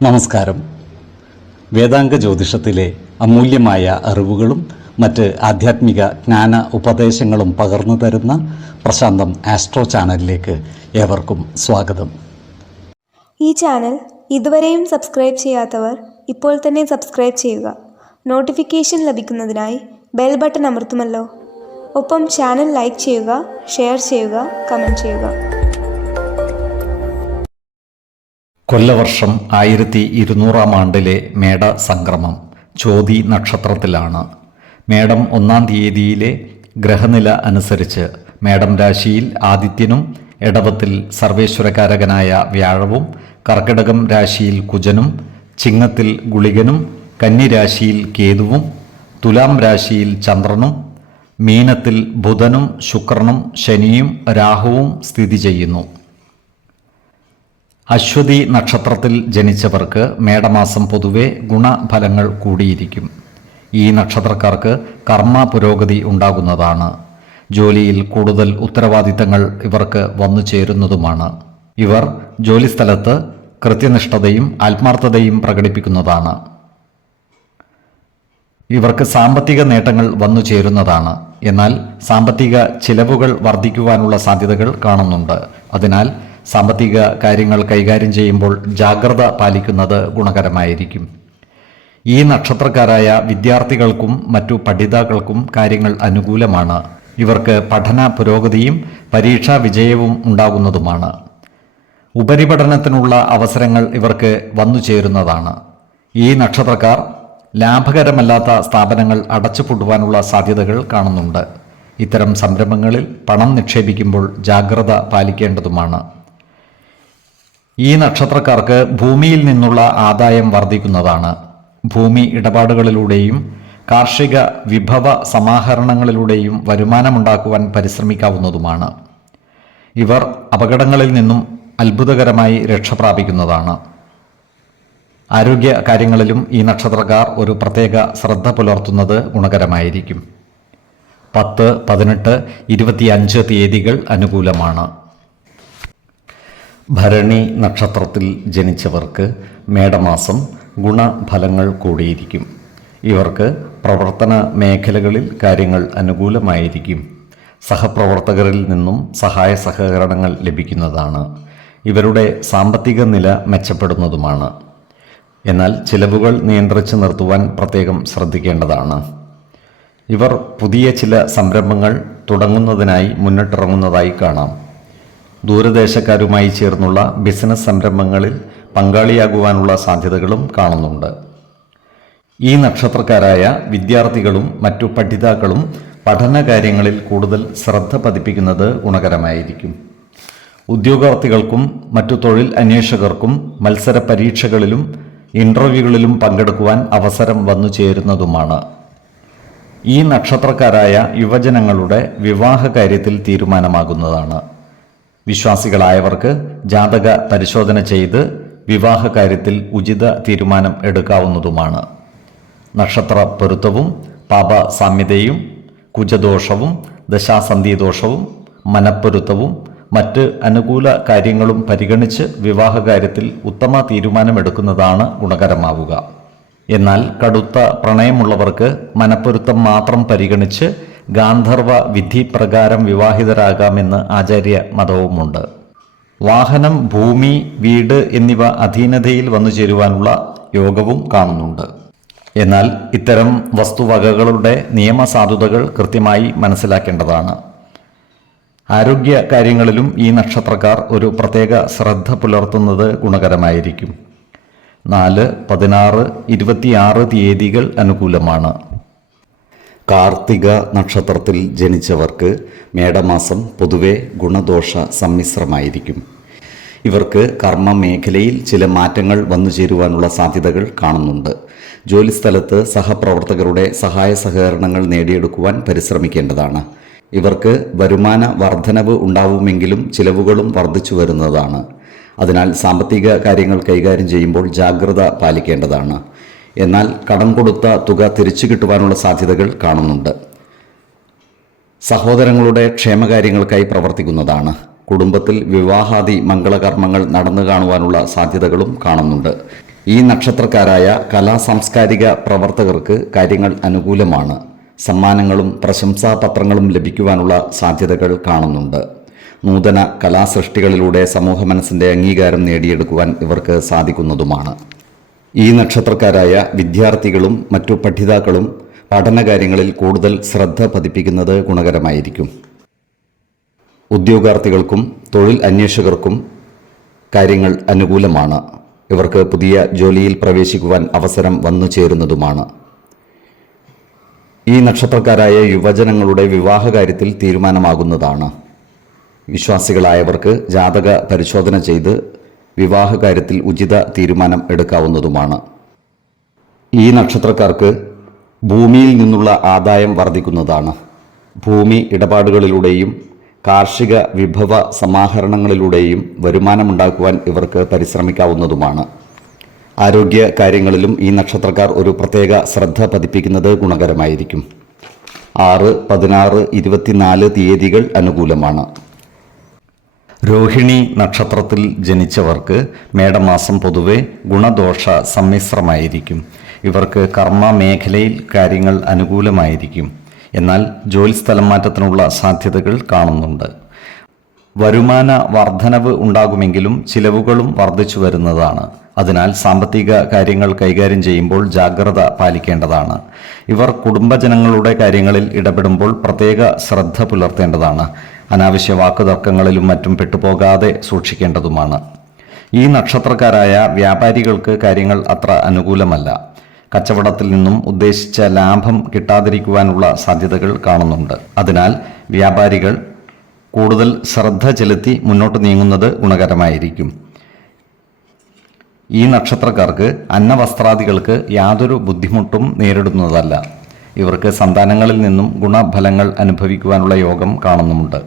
നമസ്കാരം. വേദാംഗ ജ്യോതിഷത്തിലെ അമൂല്യമായ അറിവുകളും മറ്റ് ആധ്യാത്മിക ജ്ഞാന ഉപദേശങ്ങളും പകർന്നു തരുന്ന പ്രശാന്തം ആസ്ട്രോ ചാനലിലേക്ക് ഏവർക്കും സ്വാഗതം. ഈ ചാനൽ ഇതുവരെയും സബ്സ്ക്രൈബ് ചെയ്യാത്തവർ ഇപ്പോൾ തന്നെ സബ്സ്ക്രൈബ് ചെയ്യുക. നോട്ടിഫിക്കേഷൻ ലഭിക്കുന്നതിനായി ബെൽ ബട്ടൺ അമർത്തുമല്ലോ. ഒപ്പം ചാനൽ ലൈക്ക് ചെയ്യുക, ഷെയർ ചെയ്യുക, കമൻറ്റ് ചെയ്യുക. കൊല്ലവർഷം 1200 മേട സംക്രമം ചോതി നക്ഷത്രത്തിലാണ്. മേടം 1-ാം തീയതിയിലെ ഗ്രഹനില അനുസരിച്ച് മേടം രാശിയിൽ ആദിത്യനും, എടവത്തിൽ സർവേശ്വരകാരകനായ വ്യാഴവും, കർക്കിടകം രാശിയിൽ കുജനും, ചിങ്ങത്തിൽ ഗുളികനും, കന്നിരാശിയിൽ കേതുവും, തുലാം രാശിയിൽ ചന്ദ്രനും, മീനത്തിൽ ബുധനും, ശുക്രനും, ശനിയും രാഹുവും സ്ഥിതി ചെയ്യുന്നു. അശ്വതി നക്ഷത്രത്തിൽ ജനിച്ചവർക്ക് മേടമാസം പൊതുവെ ഗുണഫലങ്ങൾ കൂടിയിരിക്കും. ഈ നക്ഷത്രക്കാർക്ക് കർമ്മ പുരോഗതി ഉണ്ടാകുന്നതാണ്. ജോലിയിൽ കൂടുതൽ ഉത്തരവാദിത്തങ്ങൾ ഇവർക്ക് വന്നു ചേരുന്നതുമാണ്. ഇവർ ജോലിസ്ഥലത്ത് കൃത്യനിഷ്ഠതയും ആത്മാർത്ഥതയും പ്രകടിപ്പിക്കുന്നതാണ്. ഇവർക്ക് സാമ്പത്തിക നേട്ടങ്ങൾ വന്നു ചേരുന്നതാണ്. എന്നാൽ സാമ്പത്തിക ചിലവുകൾ വർദ്ധിക്കുവാനുള്ള സാധ്യതകൾ കാണുന്നുണ്ട്. അതിനാൽ സാമ്പത്തിക കാര്യങ്ങൾ കൈകാര്യം ചെയ്യുമ്പോൾ ജാഗ്രത പാലിക്കുന്നത് ഗുണകരമായിരിക്കും. ഈ നക്ഷത്രക്കാരായ വിദ്യാർത്ഥികൾക്കും മറ്റു പഠിതാക്കൾക്കും കാര്യങ്ങൾ അനുകൂലമാണ്. ഇവർക്ക് പഠന പുരോഗതിയും പരീക്ഷാ വിജയവും ഉണ്ടാകുന്നതുമാണ്. ഉപരിപഠനത്തിനുള്ള അവസരങ്ങൾ ഇവർക്ക് വന്നു ചേരുന്നതാണ്. ഈ നക്ഷത്രക്കാർ ലാഭകരമല്ലാത്ത സ്ഥാപനങ്ങൾ അടച്ചുപൂട്ടുവാനുള്ള സാധ്യതകൾ കാണുന്നുണ്ട്. ഇത്തരം സംരംഭങ്ങളിൽ പണം നിക്ഷേപിക്കുമ്പോൾ ജാഗ്രത പാലിക്കേണ്ടതുമാണ്. ഈ നക്ഷത്രക്കാർക്ക് ഭൂമിയിൽ നിന്നുള്ള ആദായം വർദ്ധിക്കുന്നതാണ്. ഭൂമി ഇടപാടുകളിലൂടെയും കാർഷിക വിഭവ സമാഹരണങ്ങളിലൂടെയും വരുമാനമുണ്ടാക്കുവാൻ പരിശ്രമിക്കാവുന്നതുമാണ്. ഇവർ അപകടങ്ങളിൽ നിന്നും അത്ഭുതകരമായി രക്ഷപ്രാപിക്കുന്നതാണ്. ആരോഗ്യ കാര്യങ്ങളിലും ഈ നക്ഷത്രക്കാർ ഒരു പ്രത്യേക ശ്രദ്ധ പുലർത്തുന്നത് ഗുണകരമായിരിക്കും. 10, 18, 25 തീയതികൾ അനുകൂലമാണ്. ഭരണി നക്ഷത്രത്തിൽ ജനിച്ചവർക്ക് മേടമാസം ഗുണഫലങ്ങൾ കൂടിയിരിക്കും. ഇവർക്ക് പ്രവർത്തന മേഖലകളിൽ കാര്യങ്ങൾ അനുകൂലമായിരിക്കും. സഹപ്രവർത്തകരിൽ നിന്നും സഹായ സഹകരണങ്ങൾ ലഭിക്കുന്നതാണ്. ഇവരുടെ സാമ്പത്തിക നില മെച്ചപ്പെടുന്നതുമാണ്. എന്നാൽ ചിലവുകൾ നിയന്ത്രിച്ച് നിർത്തുവാൻ പ്രത്യേകം ശ്രദ്ധിക്കേണ്ടതാണ്. ഇവർ പുതിയ ചില സംരംഭങ്ങൾ തുടങ്ങുന്നതിനായി മുന്നിട്ടിറങ്ങുന്നതായി കാണാം. ദൂരദേശക്കാരുമായി ചേർന്നുള്ള ബിസിനസ് സംരംഭങ്ങളിൽ പങ്കാളിയാകുവാനുള്ള സാധ്യതകളും കാണുന്നുണ്ട്. ഈ നക്ഷത്രക്കാരായ വിദ്യാർത്ഥികളും മറ്റു പഠിതാക്കളും പഠനകാര്യങ്ങളിൽ കൂടുതൽ ശ്രദ്ധ പതിപ്പിക്കുന്നത് ഗുണകരമായിരിക്കും. ഉദ്യോഗാർത്ഥികൾക്കും മറ്റു തൊഴിൽ അന്വേഷകർക്കും മത്സര പരീക്ഷകളിലും ഇൻ്റർവ്യൂകളിലും പങ്കെടുക്കുവാൻ അവസരം വന്നു ചേരുന്നതുമാണ്. ഈ നക്ഷത്രക്കാരായ യുവജനങ്ങളുടെ വിവാഹ കാര്യത്തിൽ തീരുമാനമാകുന്നതാണ്. വിശ്വാസികളായവർക്ക് ജാതക പരിശോധന ചെയ്ത് വിവാഹ കാര്യത്തിൽ ഉചിത തീരുമാനം എടുക്കാവുന്നതുമാണ്. നക്ഷത്ര പൊരുത്തവും പാപസാമ്യതയും കുജദോഷവും ദശാസന്ധിദോഷവും മനപ്പൊരുത്തവും മറ്റ് അനുകൂല കാര്യങ്ങളും പരിഗണിച്ച് വിവാഹകാര്യത്തിൽ ഉത്തമ തീരുമാനമെടുക്കുന്നതാണ് ഗുണകരമാവുക. എന്നാൽ കടുത്ത പ്രണയമുള്ളവർക്ക് മനപ്പൊരുത്തം മാത്രം പരിഗണിച്ച് ഗാന്ധർവ വിധി പ്രകാരം വിവാഹിതരാകാമെന്ന് ആചാര്യ മതവുമുണ്ട്. വാഹനം, ഭൂമി, വീട് എന്നിവ അധീനതയിൽ വന്നു ചേരുവാനുള്ള യോഗവും കാണുന്നുണ്ട്. എന്നാൽ ഇത്തരം വസ്തുവകകളുടെ നിയമസാധുതകൾ കൃത്യമായി മനസ്സിലാക്കേണ്ടതാണ്. ആരോഗ്യ കാര്യങ്ങളിലും ഈ നക്ഷത്രക്കാർ ഒരു പ്രത്യേക ശ്രദ്ധ പുലർത്തുന്നത് ഗുണകരമായിരിക്കും. 4, 16, 26 തീയതികൾ അനുകൂലമാണ്. കാർത്തിക നക്ഷത്രത്തിൽ ജനിച്ചവർക്ക് മേടമാസം പൊതുവെ ഗുണദോഷ സമ്മിശ്രമായിരിക്കും. ഇവർക്ക് കർമ്മ മേഖലയിൽ ചില മാറ്റങ്ങൾ വന്നു ചേരുവാനുള്ള സാധ്യതകൾ കാണുന്നുണ്ട്. ജോലിസ്ഥലത്ത് സഹപ്രവർത്തകരുടെ സഹായ സഹകരണങ്ങൾ നേടിയെടുക്കുവാൻ പരിശ്രമിക്കേണ്ടതാണ്. ഇവർക്ക് വരുമാന വർധനവ് ഉണ്ടാവുമെങ്കിലും ചിലവുകളും വർദ്ധിച്ചു വരുന്നതാണ്. അതിനാൽ സാമ്പത്തിക കാര്യങ്ങൾ കൈകാര്യം ചെയ്യുമ്പോൾ ജാഗ്രത പാലിക്കേണ്ടതാണ്. എന്നാൽ കടം കൊടുത്ത തുക തിരിച്ചു കിട്ടുവാനുള്ള സാധ്യതകൾ കാണുന്നുണ്ട്. സഹോദരങ്ങളുടെ ക്ഷേമകാര്യങ്ങൾക്കായി പ്രവർത്തിക്കുന്നതാണ്. കുടുംബത്തിൽ വിവാഹാദി മംഗളകർമ്മങ്ങൾ നടന്നു കാണുവാനുള്ള സാധ്യതകളും കാണുന്നുണ്ട്. ഈ നക്ഷത്രക്കാരായ കലാസാംസ്കാരിക പ്രവർത്തകർക്ക് കാര്യങ്ങൾ അനുകൂലമാണ്. സമ്മാനങ്ങളും പ്രശംസാപത്രങ്ങളും ലഭിക്കുവാനുള്ള സാധ്യതകൾ കാണുന്നുണ്ട്. നൂതന കലാസൃഷ്ടികളിലൂടെ സമൂഹ മനസ്സിൻ്റെ അംഗീകാരം നേടിയെടുക്കുവാൻ ഇവർക്ക് സാധിക്കുന്നതുമാണ്. ഈ നക്ഷത്രക്കാരായ വിദ്യാർത്ഥികളും മറ്റു പഠിതാക്കളും പഠനകാര്യങ്ങളിൽ കൂടുതൽ ശ്രദ്ധ പതിപ്പിക്കുന്നത് ഗുണകരമായിരിക്കും. ഉദ്യോഗാർത്ഥികൾക്കും തൊഴിൽ അന്വേഷകർക്കും കാര്യങ്ങൾ അനുകൂലമാണ്. ഇവർക്ക് പുതിയ ജോലിയിൽ പ്രവേശിക്കുവാൻ അവസരം വന്നു ചേരുന്നതുമാണ്. ഈ നക്ഷത്രക്കാരായ യുവജനങ്ങളുടെ വിവാഹകാര്യത്തിൽ തീരുമാനമാകുന്നതാണ്. വിശ്വാസികളായവർക്ക് ജാതക പരിശോധന ചെയ്ത് വിവാഹകാര്യത്തിൽ ഉചിത തീരുമാനം എടുക്കാവുന്നതുമാണ്. ഈ നക്ഷത്രക്കാർക്ക് ഭൂമിയിൽ നിന്നുള്ള ആദായം വർദ്ധിക്കുന്നതാണ്. ഭൂമി ഇടപാടുകളിലൂടെയും കാർഷിക വിഭവ സമാഹരണങ്ങളിലൂടെയും വരുമാനമുണ്ടാക്കുവാൻ ഇവർക്ക് പരിശ്രമിക്കാവുന്നതുമാണ്. ആരോഗ്യ കാര്യങ്ങളിലും ഈ നക്ഷത്രക്കാർ ഒരു പ്രത്യേക ശ്രദ്ധ പതിപ്പിക്കുന്നത് ഗുണകരമായിരിക്കും. 6, 16, 24 തീയതികൾ അനുകൂലമാണ്. രോഹിണി നക്ഷത്രത്തിൽ ജനിച്ചവർക്ക് മേടമാസം പൊതുവെ ഗുണദോഷ സമ്മിശ്രമായിരിക്കും. ഇവർക്ക് കർമ്മ മേഖലയിൽ കാര്യങ്ങൾ അനുകൂലമായിരിക്കും. എന്നാൽ ജോലി സ്ഥലം മാറ്റത്തിനുള്ള സാധ്യതകൾ കാണുന്നുണ്ട്. വരുമാന വർധനവ് ഉണ്ടാകുമെങ്കിലും ചിലവുകളും വർദ്ധിച്ചു വരുന്നതാണ്. അതിനാൽ സാമ്പത്തിക കാര്യങ്ങൾ കൈകാര്യം ചെയ്യുമ്പോൾ ജാഗ്രത പാലിക്കേണ്ടതാണ്. ഇവർ കുടുംബജനങ്ങളുടെ കാര്യങ്ങളിൽ ഇടപെടുമ്പോൾ പ്രത്യേക ശ്രദ്ധ പുലർത്തേണ്ടതാണ്. അനാവശ്യ വാക്കുതർക്കങ്ങളിലും മറ്റും പെട്ടുപോകാതെ സൂക്ഷിക്കേണ്ടതുമാണ്. ഈ നക്ഷത്രക്കാരായ വ്യാപാരികൾക്ക് കാര്യങ്ങൾ അത്ര അനുകൂലമല്ല. കച്ചവടത്തിൽ നിന്നും ഉദ്ദേശിച്ച ലാഭം കിട്ടാതിരിക്കുവാനുള്ള സാധ്യതകൾ കാണുന്നുണ്ട്. അതിനാൽ വ്യാപാരികൾ കൂടുതൽ ശ്രദ്ധ ചെലുത്തി മുന്നോട്ട് നീങ്ങുന്നത് ഗുണകരമായിരിക്കും. ഈ നക്ഷത്രക്കാർക്ക് അന്നവസ്ത്രാദികൾക്ക് യാതൊരു ബുദ്ധിമുട്ടും നേരിടുന്നതല്ല. ഇവർക്ക് സന്താനങ്ങളിൽ നിന്നും ഗുണഫലങ്ങൾ അനുഭവിക്കുവാനുള്ള യോഗം കാണുന്നുമുണ്ട്.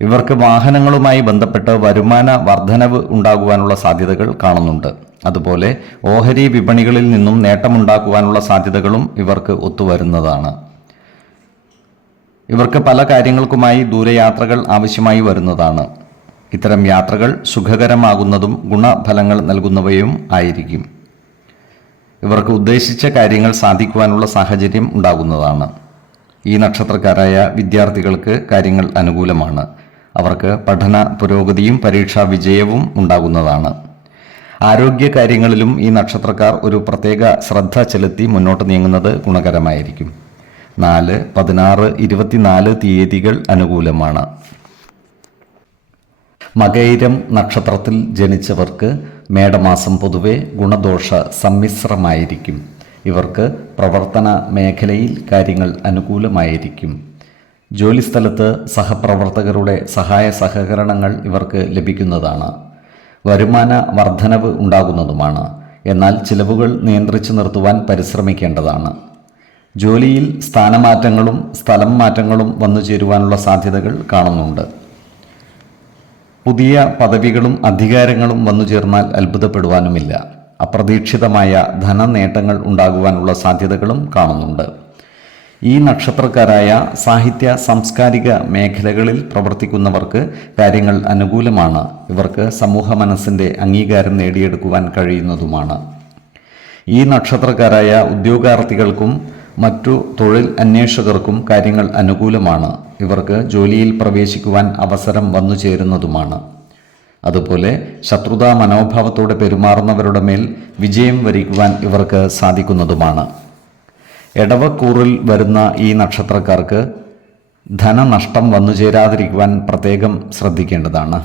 ഇവർക്ക് വാഹനങ്ങളുമായി ബന്ധപ്പെട്ട് വരുമാന വർധനവ് ഉണ്ടാകുവാനുള്ള സാധ്യതകൾ കാണുന്നുണ്ട്. അതുപോലെ ഓഹരി വിപണികളിൽ നിന്നും നേട്ടമുണ്ടാക്കുവാനുള്ള സാധ്യതകളും ഇവർക്ക് ഒത്തുവരുന്നതാണ്. ഇവർക്ക് പല കാര്യങ്ങൾക്കുമായി ദൂരയാത്രകൾ ആവശ്യമായി വരുന്നതാണ്. ഇത്തരം യാത്രകൾ സുഖകരമാകുന്നതും ഗുണഫലങ്ങൾ നൽകുന്നവയും ആയിരിക്കും. ഇവർക്ക് ഉദ്ദേശിച്ച കാര്യങ്ങൾ സാധിക്കുവാനുള്ള സാഹചര്യം ഉണ്ടാകുന്നതാണ്. ഈ നക്ഷത്രക്കാരായ വിദ്യാർത്ഥികൾക്ക് കാര്യങ്ങൾ അനുകൂലമാണ്. അവർക്ക് പഠന പുരോഗതിയും പരീക്ഷാ വിജയവും ഉണ്ടാകുന്നതാണ്. ആരോഗ്യ കാര്യങ്ങളിലും ഈ നക്ഷത്രക്കാർ ഒരു പ്രത്യേക ശ്രദ്ധ ചെലുത്തി മുന്നോട്ട് നീങ്ങുന്നത് ഗുണകരമായിരിക്കും. 4, 16, 24 തീയതികൾ അനുകൂലമാണ്. മകയിരം നക്ഷത്രത്തിൽ ജനിച്ചവർക്ക് മേടമാസം പൊതുവെ ഗുണദോഷ സമ്മിശ്രമായിരിക്കും. ഇവർക്ക് പ്രവർത്തന മേഖലയിൽ കാര്യങ്ങൾ അനുകൂലമായിരിക്കും. ജോലിസ്ഥലത്ത് സഹപ്രവർത്തകരുടെ സഹായ സഹകരണങ്ങൾ ഇവർക്ക് ലഭിക്കുന്നതാണ്. വരുമാന വർധനവ് ഉണ്ടാകുന്നതുമാണ്. എന്നാൽ ചിലവുകൾ നിയന്ത്രിച്ചു നിർത്തുവാൻ പരിശ്രമിക്കേണ്ടതാണ്. ജോലിയിൽ സ്ഥാനമാറ്റങ്ങളും സ്ഥലം മാറ്റങ്ങളും വന്നു ചേരുവാനുള്ള സാധ്യതകൾ കാണുന്നുണ്ട്. പുതിയ പദവികളും അധികാരങ്ങളും വന്നു ചേർന്നാൽ അത്ഭുതപ്പെടുവാനുമില്ല. അപ്രതീക്ഷിതമായ ധനനേട്ടങ്ങൾ ഉണ്ടാകുവാനുള്ള സാധ്യതകളും കാണുന്നുണ്ട്. ഈ നക്ഷത്രക്കാരായ സാഹിത്യ സാംസ്കാരിക മേഖലകളിൽ പ്രവർത്തിക്കുന്നവർക്ക് കാര്യങ്ങൾ അനുകൂലമാണ്. ഇവർക്ക് സമൂഹ മനസ്സിൻ്റെ അംഗീകാരം നേടിയെടുക്കുവാൻ കഴിയുന്നതുമാണ്. ഈ നക്ഷത്രക്കാരായ ഉദ്യോഗാർത്ഥികൾക്കും മറ്റു തൊഴിൽ അന്വേഷകർക്കും കാര്യങ്ങൾ അനുകൂലമാണ്. ഇവർക്ക് ജോലിയിൽ പ്രവേശിക്കുവാൻ അവസരം വന്നു ചേരുന്നതുമാണ്. അതുപോലെ ശത്രുതാ മനോഭാവത്തോടെ പെരുമാറുന്നവരുടെ മേൽ വിജയം വരിക്കുവാൻ ഇവർക്ക് സാധിക്കുന്നതുമാണ്. എടവക്കൂറിൽ വരുന്ന ഈ നക്ഷത്രക്കാർക്ക് ധനനഷ്ടം വന്നു ചേരാതിരിക്കുവാൻ പ്രത്യേകം ശ്രദ്ധിക്കേണ്ടതാണ്.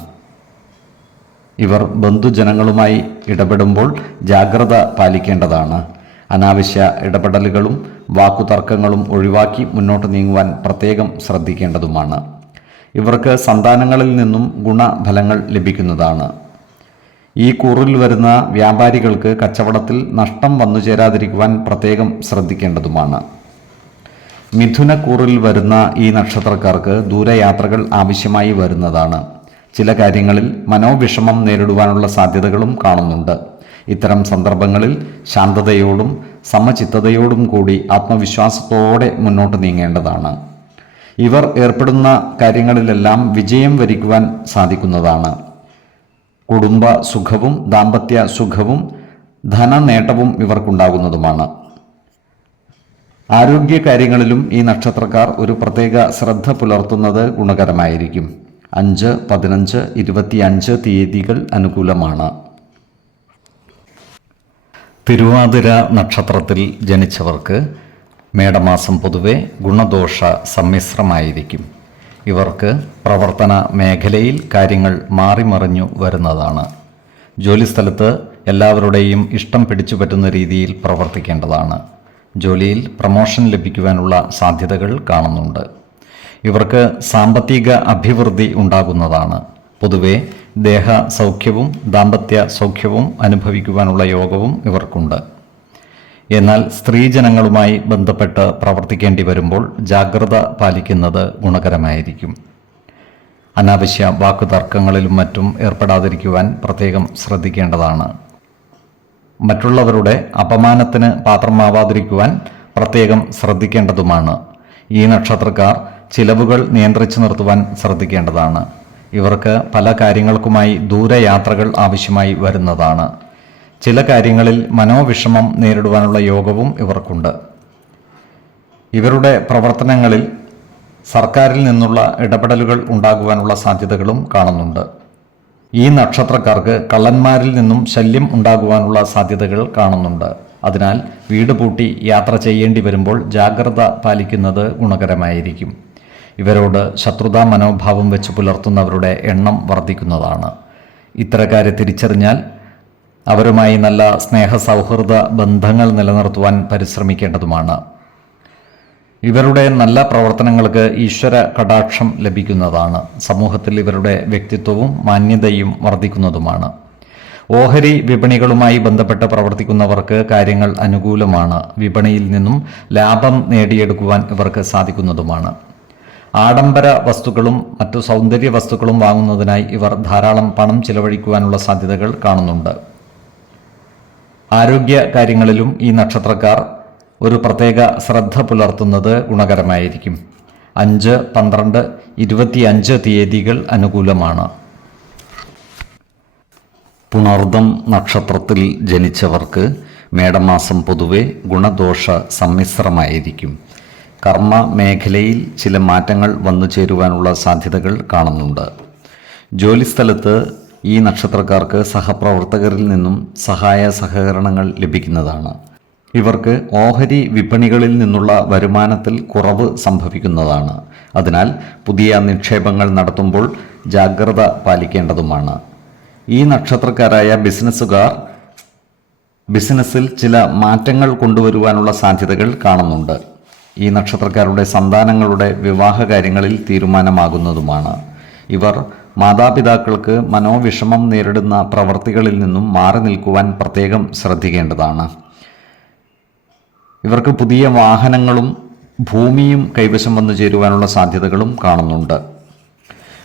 ഇവർ ബന്ധുജനങ്ങളുമായി ഇടപെടുമ്പോൾ ജാഗ്രത പാലിക്കേണ്ടതാണ്. അനാവശ്യ ഇടപെടലുകളും വാക്കുതർക്കങ്ങളും ഒഴിവാക്കി മുന്നോട്ട് നീങ്ങുവാൻ പ്രത്യേകം ശ്രദ്ധിക്കേണ്ടതുമാണ്. ഇവർക്ക് സന്താനങ്ങളിൽ നിന്നും ഗുണഫലങ്ങൾ ലഭിക്കുന്നതാണ്. ഈ കൂറിൽ വരുന്ന വ്യാപാരികൾക്ക് കച്ചവടത്തിൽ നഷ്ടം വന്നു ചേരാതിരിക്കുവാൻ പ്രത്യേകം ശ്രദ്ധിക്കേണ്ടതുമാണ്. മിഥുനക്കൂറിൽ വരുന്ന ഈ നക്ഷത്രക്കാർക്ക് ദൂരയാത്രകൾ ആവശ്യമായി വരുന്നതാണ്. ചില കാര്യങ്ങളിൽ മനോവിഷമം നേരിടുവാനുള്ള സാധ്യതകളും കാണുന്നുണ്ട്. ഇത്തരം സന്ദർഭങ്ങളിൽ ശാന്തതയോടും സമചിത്തതയോടും കൂടി ആത്മവിശ്വാസത്തോടെ മുന്നോട്ട് നീങ്ങേണ്ടതാണ്. ഇവർ ഏർപ്പെടുന്ന കാര്യങ്ങളിലെല്ലാം വിജയം വരിക്കുവാൻ സാധിക്കുന്നതാണ്. കുടുംബ സുഖവും ദാമ്പത്യ സുഖവും ധനനേട്ടവും ഇവർക്കുണ്ടാകുന്നതുമാണ്. ആരോഗ്യകാര്യങ്ങളിലും ഈ നക്ഷത്രക്കാർ ഒരു പ്രത്യേക ശ്രദ്ധ പുലർത്തുന്നത് ഗുണകരമായിരിക്കും. 5, 15, 25 തീയതികൾ അനുകൂലമാണ്. തിരുവാതിര നക്ഷത്രത്തിൽ ജനിച്ചവർക്ക് മേടമാസം പൊതുവെ ഗുണദോഷ സമ്മിശ്രമായിരിക്കും. ഇവർക്ക് പ്രവർത്തന മേഖലയിൽ കാര്യങ്ങൾ മാറിമറിഞ്ഞു വരുന്നതാണ്. ജോലിസ്ഥലത്ത് എല്ലാവരുടെയും ഇഷ്ടം പിടിച്ചുപറ്റുന്ന രീതിയിൽ പ്രവർത്തിക്കേണ്ടതാണ്. ജോലിയിൽ പ്രമോഷൻ ലഭിക്കുവാനുള്ള സാധ്യതകൾ കാണുന്നുണ്ട്. ഇവർക്ക് സാമ്പത്തിക അഭിവൃദ്ധി ഉണ്ടാകുന്നതാണ്. പൊതുവെ ദേഹ സൗഖ്യവും ദാമ്പത്യ സൗഖ്യവും അനുഭവിക്കുവാനുള്ള യോഗവും ഇവർക്കുണ്ട്. എന്നാൽ സ്ത്രീജനങ്ങളുമായി ബന്ധപ്പെട്ട് പ്രവർത്തിക്കേണ്ടി വരുമ്പോൾ ജാഗ്രത പാലിക്കുന്നത് ഗുണകരമായിരിക്കും. അനാവശ്യ വാക്കുതർക്കങ്ങളിലും മറ്റും ഏർപ്പെടാതിരിക്കുവാൻ പ്രത്യേകം ശ്രദ്ധിക്കേണ്ടതാണ്. മറ്റുള്ളവരുടെ അപമാനത്തിന് പാത്രമാവാതിരിക്കുവാൻ പ്രത്യേകം ശ്രദ്ധിക്കേണ്ടതുമാണ്. ഈ നക്ഷത്രക്കാർ ചിലവുകൾ നിയന്ത്രിച്ചു നിർത്തുവാൻ ശ്രദ്ധിക്കേണ്ടതാണ്. ഇവർക്ക് പല കാര്യങ്ങൾക്കുമായി ദൂരയാത്രകൾ ആവശ്യമായി വരുന്നതാണ്. ചില കാര്യങ്ങളിൽ മനോവിഷമം നേരിടുവാനുള്ള യോഗവും ഇവർക്കുണ്ട്. ഇവരുടെ പ്രവർത്തനങ്ങളിൽ സർക്കാരിൽ നിന്നുള്ള ഇടപെടലുകൾ ഉണ്ടാകുവാനുള്ള സാധ്യതകളും കാണുന്നുണ്ട്. ഈ നക്ഷത്രക്കാർക്ക് കള്ളന്മാരിൽ നിന്നും ശല്യം ഉണ്ടാകുവാനുള്ള സാധ്യതകൾ കാണുന്നുണ്ട്. അതിനാൽ വീട് പൂട്ടി യാത്ര ചെയ്യേണ്ടി വരുമ്പോൾ ജാഗ്രത പാലിക്കുന്നത് ഗുണകരമായിരിക്കും. ഇവരോട് ശത്രുതാ മനോഭാവം വെച്ച് പുലർത്തുന്നവരുടെ എണ്ണം വർദ്ധിക്കുന്നതാണ്. ഇത്തരക്കാരെ തിരിച്ചറിഞ്ഞാൽ അവരുമായി നല്ല സ്നേഹസൗഹൃദ ബന്ധങ്ങൾ നിലനിർത്തുവാൻ പരിശ്രമിക്കേണ്ടതുമാണ്. ഇവരുടെ നല്ല പ്രവർത്തനങ്ങൾക്ക് ഈശ്വര കടാക്ഷം ലഭിക്കുന്നതാണ്. സമൂഹത്തിൽ ഇവരുടെ വ്യക്തിത്വവും മാന്യതയും വർദ്ധിക്കുന്നതുമാണ്. ഓഹരി വിപണികളുമായി ബന്ധപ്പെട്ട് പ്രവർത്തിക്കുന്നവർക്ക് കാര്യങ്ങൾ അനുകൂലമാണ്. വിപണിയിൽ നിന്നും ലാഭം നേടിയെടുക്കുവാൻ ഇവർക്ക് സാധിക്കുന്നതുമാണ്. ആഡംബര വസ്തുക്കളും മറ്റു സൗന്ദര്യ വസ്തുക്കളും വാങ്ങുന്നതിനായി ഇവർ ധാരാളം പണം ചിലവഴിക്കുവാനുള്ള സാധ്യതകൾ കാണുന്നുണ്ട്. ആരോഗ്യ കാര്യങ്ങളിലും ഈ നക്ഷത്രക്കാർ ഒരു പ്രത്യേക ശ്രദ്ധ പുലർത്തുന്നത് ഗുണകരമായിരിക്കും. 5, 12, 25 തീയതികൾ അനുകൂലമാണ്. പുണർദം നക്ഷത്രത്തിൽ ജനിച്ചവർക്ക് മേടമാസം പൊതുവെ ഗുണദോഷ സമ്മിശ്രമായിരിക്കും. കർമ്മ മേഖലയിൽ ചില മാറ്റങ്ങൾ വന്നു ചേരുവാനുള്ള സാധ്യതകൾ കാണുന്നുണ്ട്. ജോലിസ്ഥലത്ത് ഈ നക്ഷത്രക്കാർക്ക് സഹപ്രവർത്തകരിൽ നിന്നും സഹായ സഹകരണങ്ങൾ ലഭിക്കുന്നതാണ്. ഇവർക്ക് ഓഹരി വിപണികളിൽ നിന്നുള്ള വരുമാനത്തിൽ കുറവ് സംഭവിക്കുന്നതാണ്. അതിനാൽ പുതിയ നിക്ഷേപങ്ങൾ നടത്തുമ്പോൾ ജാഗ്രത പാലിക്കേണ്ടതുമാണ്. ഈ നക്ഷത്രക്കാരായ ബിസിനസ്സുകാർ ബിസിനസ്സിൽ ചില മാറ്റങ്ങൾ കൊണ്ടുവരുവാനുള്ള സാധ്യതകൾ കാണുന്നുണ്ട്. ഈ നക്ഷത്രക്കാരുടെ സന്താനങ്ങളുടെ വിവാഹ കാര്യങ്ങളിൽ തീരുമാനമാകുന്നതുമാണ്. ഇവർ മാതാപിതാക്കൾക്ക് മനോവിഷമം നേരിടുന്ന പ്രവർത്തികളിൽ നിന്നും മാറി നിൽക്കുവാൻ പ്രത്യേകം ശ്രദ്ധിക്കേണ്ടതാണ്. ഇവർക്ക് പുതിയ വാഹനങ്ങളും ഭൂമിയും കൈവശം വന്നു ചേരുവാനുള്ള സാധ്യതകളും കാണുന്നുണ്ട്.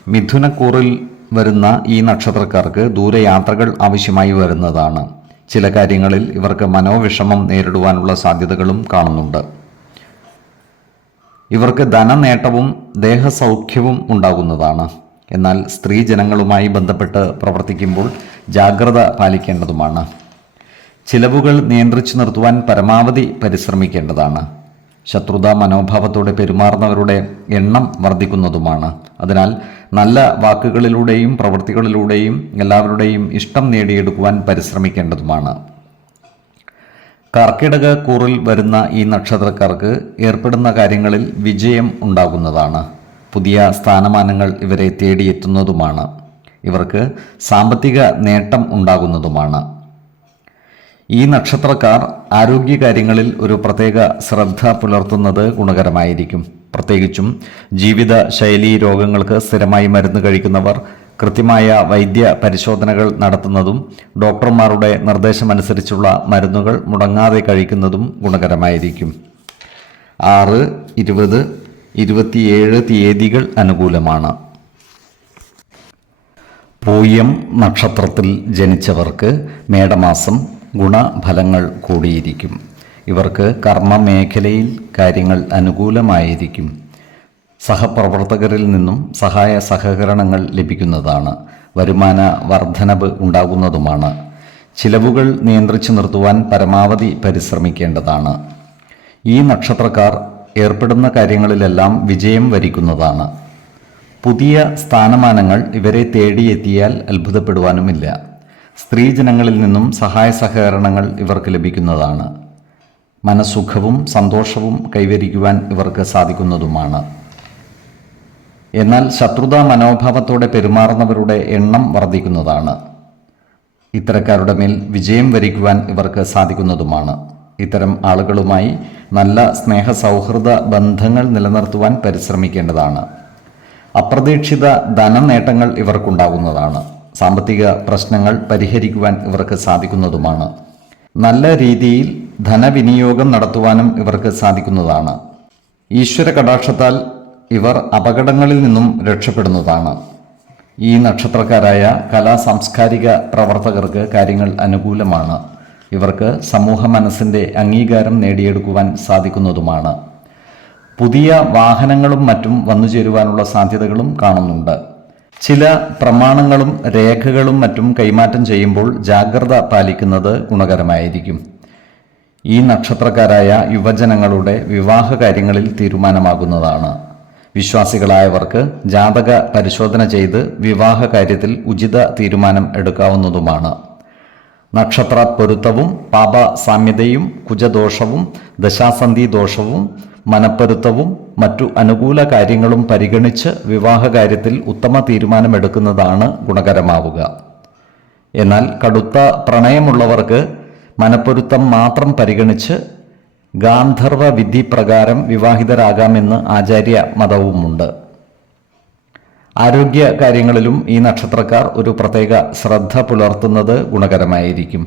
മിഥുനക്കൂറിൽ വരുന്ന ഈ നക്ഷത്രക്കാർക്ക് ദൂരയാത്രകൾ ആവശ്യമായി വരുന്നതാണ്. ചില കാര്യങ്ങളിൽ ഇവർക്ക് മനോവിഷമം നേരിടുവാനുള്ള സാധ്യതകളും കാണുന്നുണ്ട്. ഇവർക്ക് ധനനേട്ടവും ദേഹസൗഖ്യവും ഉണ്ടാകുന്നതാണ്. എന്നാൽ സ്ത്രീജനങ്ങളുമായി ബന്ധപ്പെട്ട് പ്രവർത്തിക്കുമ്പോൾ ജാഗ്രത പാലിക്കേണ്ടതുമാണ്. ചിലവുകൾ നിയന്ത്രിച്ചു നിർത്തുവാൻ പരമാവധി പരിശ്രമിക്കേണ്ടതാണ്. ശത്രുതാ മനോഭാവത്തോടെ പെരുമാറുന്നവരുടെ എണ്ണം വർദ്ധിക്കുന്നതുമാണ്. അതിനാൽ നല്ല വാക്കുകളിലൂടെയും പ്രവൃത്തികളിലൂടെയും എല്ലാവരുടെയും ഇഷ്ടം നേടിയെടുക്കുവാൻ പരിശ്രമിക്കേണ്ടതുമാണ്. കർക്കിടക കൂറിൽ വരുന്ന ഈ നക്ഷത്രക്കാർക്ക് ഏർപ്പെടുന്ന കാര്യങ്ങളിൽ വിജയം ഉണ്ടാകുന്നതാണ്. പുതിയ സ്ഥാനമാനങ്ങൾ ഇവരെ തേടിയെത്തുന്നതുമാണ്. ഇവർക്ക് സാമ്പത്തിക നേട്ടം ഉണ്ടാകുന്നതുമാണ്. ഈ നക്ഷത്രക്കാർ ആരോഗ്യകാര്യങ്ങളിൽ ഒരു പ്രത്യേക ശ്രദ്ധ പുലർത്തുന്നത് ഗുണകരമായിരിക്കും. പ്രത്യേകിച്ചും ജീവിതശൈലീ രോഗങ്ങൾക്ക് സ്ഥിരമായി മരുന്ന് കഴിക്കുന്നവർ കൃത്യമായ വൈദ്യ പരിശോധനകൾ നടത്തുന്നതും ഡോക്ടർമാരുടെ നിർദ്ദേശമനുസരിച്ചുള്ള മരുന്നുകൾ മുടങ്ങാതെ കഴിക്കുന്നതും ഗുണകരമായിരിക്കും. 6, 20, 27 തീയതികൾ അനുകൂലമാണ്. പൂയം നക്ഷത്രത്തിൽ ജനിച്ചവർക്ക് മേടമാസം ഗുണഫലങ്ങൾ കൂടിയിരിക്കും. ഇവർക്ക് കർമ്മ മേഖലയിൽ കാര്യങ്ങൾ അനുകൂലമായിരിക്കും. സഹപ്രവർത്തകരിൽ നിന്നും സഹായ സഹകരണങ്ങൾ ലഭിക്കുന്നതാണ്. വരുമാന വർധനവ് ഉണ്ടാകുന്നതുമാണ്. ചിലവുകൾ നിയന്ത്രിച്ചു നിർത്തുവാൻ പരമാവധി പരിശ്രമിക്കേണ്ടതാണ്. ഈ നക്ഷത്രക്കാർ ഏർപ്പെടുന്ന കാര്യങ്ങളിലെല്ലാം വിജയം വരിക്കുന്നതാണ്. പുതിയ സ്ഥാനമാനങ്ങൾ ഇവരെ തേടിയെത്തിയാൽ അത്ഭുതപ്പെടുവാനുമില്ല. സ്ത്രീജനങ്ങളിൽ നിന്നും സഹായ സഹകരണങ്ങൾ ഇവർക്ക് ലഭിക്കുന്നതാണ്. മനസ്സുഖവും സന്തോഷവും കൈവരിക്കുവാൻ ഇവർക്ക് സാധിക്കുന്നതുമാണ്. എന്നാൽ ശത്രുതാ മനോഭാവത്തോടെ പെരുമാറുന്നവരുടെ എണ്ണം വർദ്ധിക്കുന്നതാണ്. ഇത്തരക്കാരുടെ മേൽ വിജയം വരിക്കുവാൻ ഇവർക്ക് സാധിക്കുന്നതുമാണ്. ഇത്തരം ആളുകളുമായി നല്ല സ്നേഹ സൗഹൃദ ബന്ധങ്ങൾ നിലനിർത്തുവാൻ പരിശ്രമിക്കേണ്ടതാണ്. അപ്രതീക്ഷിത ധനനേട്ടങ്ങൾ ഇവർക്കുണ്ടാകുന്നതാണ്. സാമ്പത്തിക പ്രശ്നങ്ങൾ പരിഹരിക്കുവാൻ ഇവർക്ക് സാധിക്കുന്നതുമാണ്. നല്ല രീതിയിൽ ധനവിനിയോഗം നടത്തുവാനും ഇവർക്ക് സാധിക്കുന്നതാണ്. ഈശ്വര കടാക്ഷത്താൽ ഇവർ അപകടങ്ങളിൽ നിന്നും രക്ഷപ്പെടുന്നതാണ്. ഈ നക്ഷത്രക്കാരായ കലാ സാംസ്കാരിക പ്രവർത്തകർക്ക് കാര്യങ്ങൾ അനുകൂലമാണ്. ഇവർക്ക് സമൂഹ മനസ്സിൻ്റെ അംഗീകാരം നേടിയെടുക്കുവാൻ സാധിക്കുന്നതുമാണ്. പുതിയ വാഹനങ്ങളും മറ്റും വന്നുചേരുവാനുള്ള സാധ്യതകളും കാണുന്നുണ്ട്. ചില പ്രമാണങ്ങളും രേഖകളും മറ്റും കൈമാറ്റം ചെയ്യുമ്പോൾ ജാഗ്രത പാലിക്കുന്നത് ഗുണകരമായിരിക്കും. ഈ നക്ഷത്രക്കാരായ യുവജനങ്ങളുടെ വിവാഹ കാര്യങ്ങളിൽ തീരുമാനമാകുന്നതാണ്. വിശ്വാസികളായവർക്ക് ജാതക പരിശോധന ചെയ്ത് വിവാഹ കാര്യത്തിൽ ഉചിത തീരുമാനം എടുക്കാവുന്നതുമാണ്. നക്ഷത്ര പൊരുത്തവും പാപ സാമ്യതയും കുജദോഷവും ദശാസന്ധി ദോഷവും മനപ്പൊരുത്തവും മറ്റു അനുകൂല കാര്യങ്ങളും പരിഗണിച്ച് വിവാഹ കാര്യത്തിൽ ഉത്തമ തീരുമാനമെടുക്കുന്നതാണ് ഗുണകരമാവുക. എന്നാൽ കടുത്ത പ്രണയമുള്ളവർക്ക് മനപ്പൊരുത്തം മാത്രം പരിഗണിച്ച് ഗാന്ധർവ വിധി പ്രകാരം വിവാഹിതരാകാമെന്ന് ആചാര്യ മതവുമുണ്ട്. ആരോഗ്യ കാര്യങ്ങളിലും ഈ നക്ഷത്രക്കാർ ഒരു പ്രത്യേക ശ്രദ്ധ പുലർത്തുന്നത് ഗുണകരമായിരിക്കും.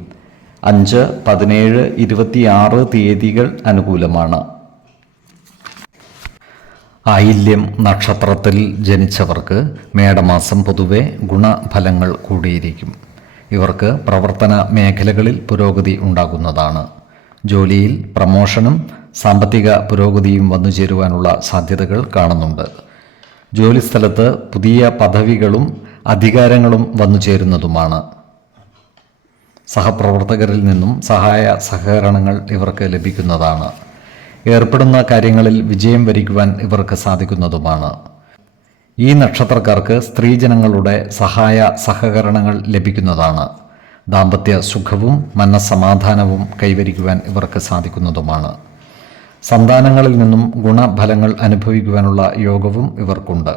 5, 17, 26 തീയതികൾ അനുകൂലമാണ്. ആയില്യം നക്ഷത്രത്തിൽ ജനിച്ചവർക്ക് മേടമാസം പൊതുവെ ഗുണഫലങ്ങൾ കൂടിയിരിക്കും. ഇവർക്ക് പ്രവർത്തന മേഖലകളിൽ പുരോഗതി ഉണ്ടാകുന്നതാണ്. ജോലിയിൽ പ്രമോഷനും സാമ്പത്തിക പുരോഗതിയും വന്നുചേരുവാനുള്ള സാധ്യതകൾ കാണുന്നുണ്ട്. ജോലിസ്ഥലത്ത് പുതിയ പദവികളും അധികാരങ്ങളും വന്നുചേരുന്നതുമാണ്. സഹപ്രവർത്തകരിൽ നിന്നും സഹായ സഹകരണങ്ങൾ ഇവർക്ക് ലഭിക്കുന്നതാണ്. ഏർപ്പെടുന്ന കാര്യങ്ങളിൽ വിജയം വരിക്കുവാൻ ഇവർക്ക് സാധിക്കുന്നതുമാണ്. ഈ നക്ഷത്രക്കാർക്ക് സ്ത്രീജനങ്ങളുടെ സഹായ സഹകരണങ്ങൾ ലഭിക്കുന്നതാണ്. ദാമ്പത്യ സുഖവും മനസ്സമാധാനവും കൈവരിക്കുവാൻ ഇവർക്ക് സാധിക്കുന്നതുമാണ്. സന്താനങ്ങളിൽ നിന്നും ഗുണഫലങ്ങൾ അനുഭവിക്കുവാനുള്ള യോഗവും ഇവർക്കുണ്ട്.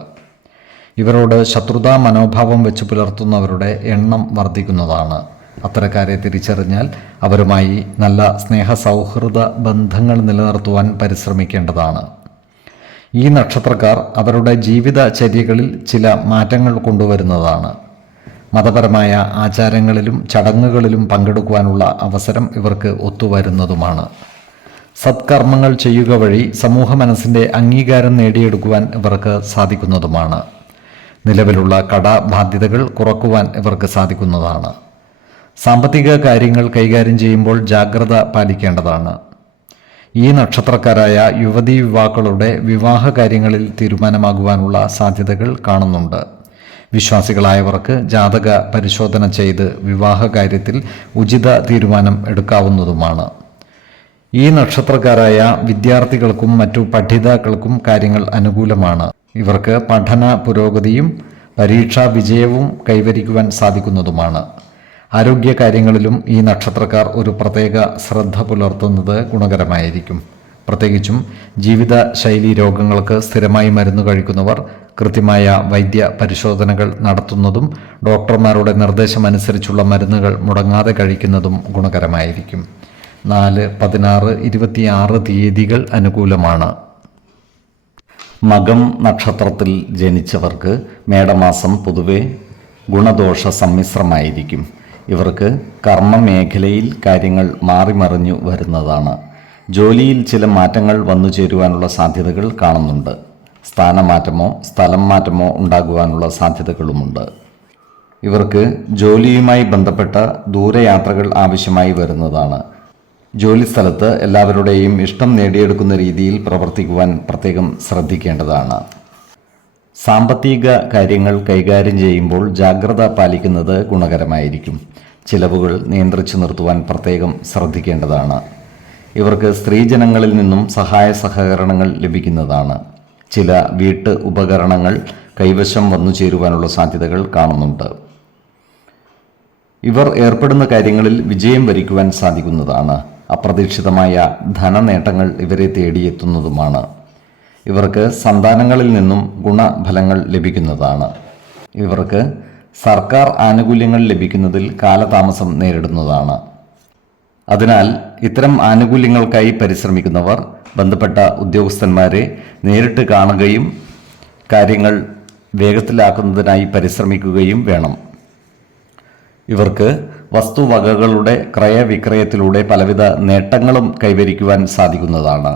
ഇവരോട് ശത്രുതാ മനോഭാവം വെച്ച് പുലർത്തുന്നവരുടെ എണ്ണം വർദ്ധിക്കുന്നതാണ്. അത്തരക്കാരെ തിരിച്ചറിഞ്ഞാൽ അവരുമായി നല്ല സ്നേഹ സൗഹൃദ ബന്ധങ്ങൾ നിലനിർത്തുവാൻ പരിശ്രമിക്കേണ്ടതാണ്. ഈ നക്ഷത്രക്കാർ അവരുടെ ജീവിതചര്യകളിൽ ചില മാറ്റങ്ങൾ കൊണ്ടുവരുന്നതാണ്. മതപരമായ ആചാരങ്ങളിലും ചടങ്ങുകളിലും പങ്കെടുക്കുവാനുള്ള അവസരം ഇവർക്ക് ഒത്തുവരുന്നതുമാണ്. സത്കർമ്മങ്ങൾ ചെയ്യുക വഴി സമൂഹ മനസ്സിൻ്റെ അംഗീകാരം നേടിയെടുക്കുവാൻ ഇവർക്ക് സാധിക്കുന്നതുമാണ്. നിലവിലുള്ള കടബാധ്യതകൾ കുറക്കുവാൻ ഇവർക്ക് സാധിക്കുന്നതാണ്. സാമ്പത്തിക കാര്യങ്ങൾ കൈകാര്യം ചെയ്യുമ്പോൾ ജാഗ്രത പാലിക്കേണ്ടതാണ്. ഈ നക്ഷത്രക്കാരായ യുവതീ യുവാക്കളുടെ വിവാഹ കാര്യങ്ങളിൽ തീരുമാനമാകുവാനുള്ള സാധ്യതകൾ കാണുന്നുണ്ട്. വിശ്വാസികളായവർക്ക് ജാതക പരിശോധന ചെയ്ത് വിവാഹ കാര്യത്തിൽ ഉചിത തീരുമാനം എടുക്കാവുന്നതുമാണ്. ഈ നക്ഷത്രക്കാരായ വിദ്യാർത്ഥികൾക്കും മറ്റു പഠിതാക്കൾക്കും കാര്യങ്ങൾ അനുകൂലമാണ്. ഇവർക്ക് പഠന പുരോഗതിയും പരീക്ഷാ വിജയവും കൈവരിക്കുവാൻ സാധിക്കുന്നതുമാണ്. ആരോഗ്യ കാര്യങ്ങളിലും ഈ നക്ഷത്രക്കാർ ഒരു പ്രത്യേക ശ്രദ്ധ പുലർത്തുന്നത് ഗുണകരമായിരിക്കും. പ്രത്യേകിച്ചും ജീവിതശൈലി രോഗങ്ങൾക്ക് സ്ഥിരമായി മരുന്ന് കഴിക്കുന്നവർ കൃത്യമായ വൈദ്യ പരിശോധനകൾ നടത്തുന്നതും ഡോക്ടർമാരുടെ നിർദ്ദേശമനുസരിച്ചുള്ള മരുന്നുകൾ മുടങ്ങാതെ കഴിക്കുന്നതും ഗുണകരമായിരിക്കും. 4, 16, 26 തീയതികൾ അനുകൂലമാണ്. മകം നക്ഷത്രത്തിൽ ജനിച്ചവർക്ക് മേടമാസം പൊതുവെ ഗുണദോഷ സമ്മിശ്രമായിരിക്കും. ഇവർക്ക് കർമ്മമേഖലയിൽ കാര്യങ്ങൾ മാറിമറിഞ്ഞു വരുന്നതാണ്. ജോലിയിൽ ചില മാറ്റങ്ങൾ വന്നു ചേരുവാനുള്ള സാധ്യതകൾ കാണുന്നുണ്ട്. സ്ഥാനമാറ്റമോ സ്ഥലം മാറ്റമോ ഉണ്ടാകുവാനുള്ള സാധ്യതകളുമുണ്ട്. ഇവർക്ക് ജോലിയുമായി ബന്ധപ്പെട്ട ദൂരയാത്രകൾ ആവശ്യമായി വരുന്നതാണ്. ജോലിസ്ഥലത്ത് എല്ലാവരുടെയും ഇഷ്ടം നേടിയെടുക്കുന്ന രീതിയിൽ പ്രവർത്തിക്കുവാൻ പ്രത്യേകം ശ്രദ്ധിക്കേണ്ടതാണ്. സാമ്പത്തിക കാര്യങ്ങൾ കൈകാര്യം ചെയ്യുമ്പോൾ ജാഗ്രത പാലിക്കുന്നത് ഗുണകരമായിരിക്കും. ചിലവുകൾ നിയന്ത്രിച്ചു നിർത്തുവാൻ പ്രത്യേകം ശ്രദ്ധിക്കേണ്ടതാണ്. ഇവർക്ക് സ്ത്രീജനങ്ങളിൽ നിന്നും സഹായ സഹകരണങ്ങൾ ലഭിക്കുന്നതാണ്. ചില വീട്ട് ഉപകരണങ്ങൾ കൈവശം വന്നു ചേരുവാനുള്ള സാധ്യതകൾ കാണുന്നുണ്ട്. ഇവർ ഏർപ്പെടുന്ന കാര്യങ്ങളിൽ വിജയം വരിക്കുവാൻ സാധിക്കുന്നതാണ്. അപ്രതീക്ഷിതമായ ധനനേട്ടങ്ങൾ ഇവരെ തേടിയെത്തുന്നതുമാണ്. ഇവർക്ക് സന്താനങ്ങളിൽ നിന്നും ഗുണഫലങ്ങൾ ലഭിക്കുന്നതാണ്. ഇവർക്ക് സർക്കാർ ആനുകൂല്യങ്ങൾ ലഭിക്കുന്നതിൽ കാലതാമസം നേരിടുന്നതാണ്. അതിനാൽ ഇത്തരം ആനുകൂല്യങ്ങൾക്കായി പരിശ്രമിക്കുന്നവർ ബന്ധപ്പെട്ട ഉദ്യോഗസ്ഥന്മാരെ നേരിട്ട് കാണുകയും കാര്യങ്ങൾ വേഗത്തിലാക്കുന്നതിനായി പരിശ്രമിക്കുകയും വേണം. ഇവർക്ക് വസ്തുവകകളുടെ ക്രയവിക്രയത്തിലൂടെ പലവിധ നേട്ടങ്ങളും കൈവരിക്കുവാൻ സാധിക്കുന്നതാണ്.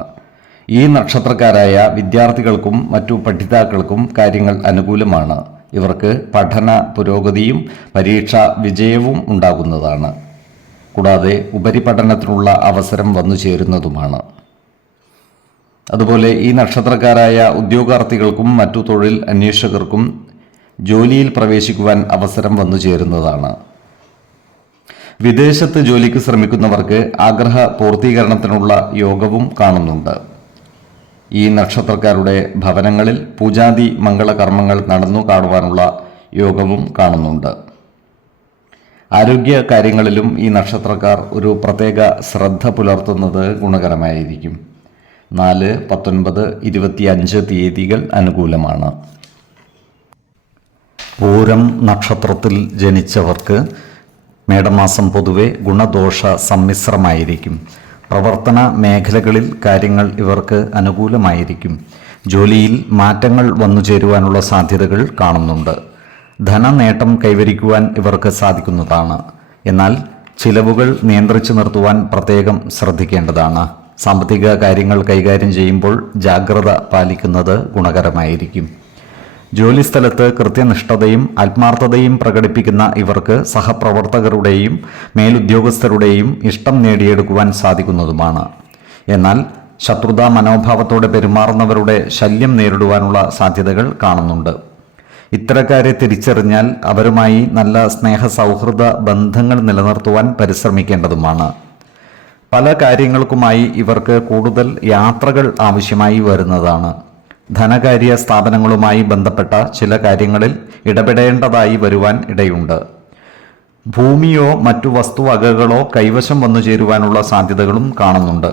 ഈ നക്ഷത്രക്കാരായ വിദ്യാർത്ഥികൾക്കും മറ്റു പഠിതാക്കൾക്കും കാര്യങ്ങൾ അനുകൂലമാണ്. ഇവർക്ക് പഠന പുരോഗതിയും പരീക്ഷാ വിജയവും ഉണ്ടാകുന്നതാണ്. കൂടാതെ ഉപരിപഠനത്തിനുള്ള അവസരം വന്നു ചേരുന്നതുമാണ്. അതുപോലെ ഈ നക്ഷത്രക്കാരായ ഉദ്യോഗാർത്ഥികൾക്കും മറ്റു തൊഴിൽ അന്വേഷകർക്കും ജോലിയിൽ പ്രവേശിക്കുവാൻ അവസരം വന്നു ചേരുന്നതാണ്. വിദേശത്ത് ജോലിക്ക് ശ്രമിക്കുന്നവർക്ക് ആഗ്രഹ പൂർത്തീകരണത്തിനുള്ള യോഗവും കാണുന്നുണ്ട്. ഈ നക്ഷത്രക്കാരുടെ ഭവനങ്ങളിൽ പൂജാതി മംഗളകർമ്മങ്ങൾ നടന്നു കാണുവാനുള്ള യോഗവും കാണുന്നുണ്ട്. ആരോഗ്യ കാര്യങ്ങളിലും ഈ നക്ഷത്രക്കാർ ഒരു പ്രത്യേക ശ്രദ്ധ പുലർത്തുന്നത് ഗുണകരമായിരിക്കും. 4, 19, 25 തീയതികൾ അനുകൂലമാണ്. പൂരം നക്ഷത്രത്തിൽ ജനിച്ചവർക്ക് മേടമാസം പൊതുവെ ഗുണദോഷ സമ്മിശ്രമായിരിക്കും. പ്രവർത്തന മേഖലകളിൽ കാര്യങ്ങൾ ഇവർക്ക് അനുകൂലമായിരിക്കും. ജോലിയിൽ മാറ്റങ്ങൾ വന്നു ചേരുവാനുള്ള സാധ്യതകൾ കാണുന്നുണ്ട്. ധനനേട്ടം കൈവരിക്കുവാൻ ഇവർക്ക് സാധിക്കുന്നതാണ്. എന്നാൽ ചിലവുകൾ നിയന്ത്രിച്ചു നിർത്തുവാൻ പ്രത്യേകം ശ്രദ്ധിക്കേണ്ടതാണ്. സാമ്പത്തിക കാര്യങ്ങൾ കൈകാര്യം ചെയ്യുമ്പോൾ ജാഗ്രത പാലിക്കുന്നത് ഗുണകരമായിരിക്കും. ജോലിസ്ഥലത്ത് കൃത്യനിഷ്ഠതയും ആത്മാർത്ഥതയും പ്രകടിപ്പിക്കുന്ന ഇവർക്ക് സഹപ്രവർത്തകരുടെയും മേലുദ്യോഗസ്ഥരുടെയും ഇഷ്ടം നേടിയെടുക്കുവാൻ സാധിക്കുന്നതുമാണ്. എന്നാൽ ശത്രുതാ മനോഭാവത്തോടെ പെരുമാറുന്നവരുടെ ശല്യം നേരിടുവാനുള്ള സാധ്യതകൾ കാണുന്നുണ്ട്. ഇത്തരക്കാരെ തിരിച്ചറിഞ്ഞാൽ അവരുമായി നല്ല സ്നേഹ സൗഹൃദ ബന്ധങ്ങൾ നിലനിർത്തുവാൻ പരിശ്രമിക്കേണ്ടതുമാണ്. പല കാര്യങ്ങൾക്കുമായി ഇവർക്ക് കൂടുതൽ യാത്രകൾ ആവശ്യമായി വരുന്നതാണ്. ധനകാര്യ സ്ഥാപനങ്ങളുമായി ബന്ധപ്പെട്ട ചില കാര്യങ്ങളിൽ ഇടപെടേണ്ടതായി വരുവാൻ ഇടയുണ്ട്. ഭൂമിയോ മറ്റു വസ്തുവകകളോ കൈവശം വന്നു ചേരുവാനുള്ള സാധ്യതകളും കാണുന്നുണ്ട്.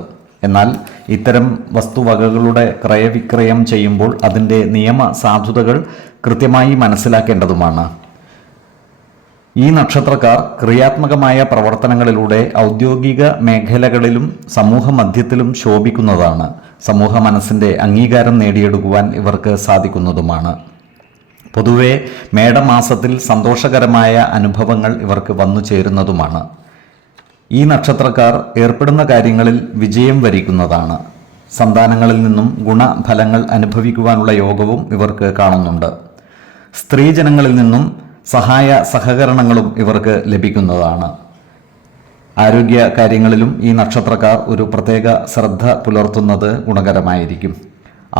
എന്നാൽ ഇത്തരം വസ്തുവകകളുടെ ക്രയവിക്രയം ചെയ്യുമ്പോൾ അതിൻ്റെ നിയമ സാധുതകൾ കൃത്യമായി മനസ്സിലാക്കേണ്ടതുമാണ്. ഈ നക്ഷത്രക്കാർ ക്രിയാത്മകമായ പ്രവർത്തനങ്ങളിലൂടെ ഔദ്യോഗിക മേഖലകളിലും സമൂഹ മധ്യത്തിലും ശോഭിക്കുന്നതാണ്. സമൂഹ മനസ്സിൻ്റെ അംഗീകാരം നേടിയെടുക്കുവാൻ ഇവർക്ക് സാധിക്കുന്നതുമാണ്. പൊതുവെ മേടമാസത്തിൽ സന്തോഷകരമായ അനുഭവങ്ങൾ ഇവർക്ക് വന്നു ചേരുന്നതുമാണ്. ഈ നക്ഷത്രക്കാർ ഏർപ്പെടുന്ന കാര്യങ്ങളിൽ വിജയം വരിക്കുന്നതാണ്. സന്താനങ്ങളിൽ നിന്നും ഗുണഫലങ്ങൾ അനുഭവിക്കുവാനുള്ള യോഗവും ഇവർക്ക് കാണുന്നുണ്ട്. സ്ത്രീജനങ്ങളിൽ നിന്നും സഹായ സഹകരണങ്ങളും ഇവർക്ക് ലഭിക്കുന്നതാണ്. ആരോഗ്യ കാര്യങ്ങളിലും ഈ നക്ഷത്രക്കാർ ഒരു പ്രത്യേക ശ്രദ്ധ പുലർത്തുന്നത് ഗുണകരമായിരിക്കും.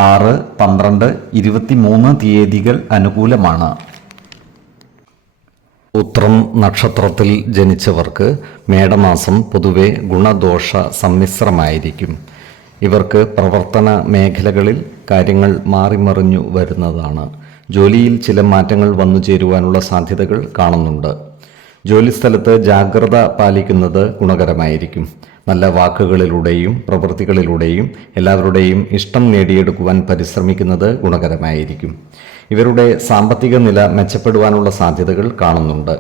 6, 12, 23 തീയതികൾ അനുകൂലമാണ്. ഉത്രം നക്ഷത്രത്തിൽ ജനിച്ചവർക്ക് മേടമാസം പൊതുവെ ഗുണദോഷ സമ്മിശ്രമായിരിക്കും. ഇവർക്ക് പ്രവർത്തന മേഖലകളിൽ കാര്യങ്ങൾ മാറിമറിഞ്ഞു വരുന്നതാണ്. ജോലിയിൽ ചില മാറ്റങ്ങൾ വന്നു ചേരുവാനുള്ള സാധ്യതകൾ കാണുന്നുണ്ട്. ജോലിസ്ഥലത്ത് ജാഗ്രത പാലിക്കുന്നത് ഗുണകരമായിരിക്കും. നല്ല വാക്കുകളിലൂടെയും പ്രവൃത്തികളിലൂടെയും എല്ലാവരുടെയും ഇഷ്ടം നേടിയെടുക്കുവാൻ പരിശ്രമിക്കുന്നത് ഗുണകരമായിരിക്കും. ഇവരുടെ സാമ്പത്തിക നില മെച്ചപ്പെടുവാനുള്ള സാധ്യതകൾ കാണുന്നുണ്ട്.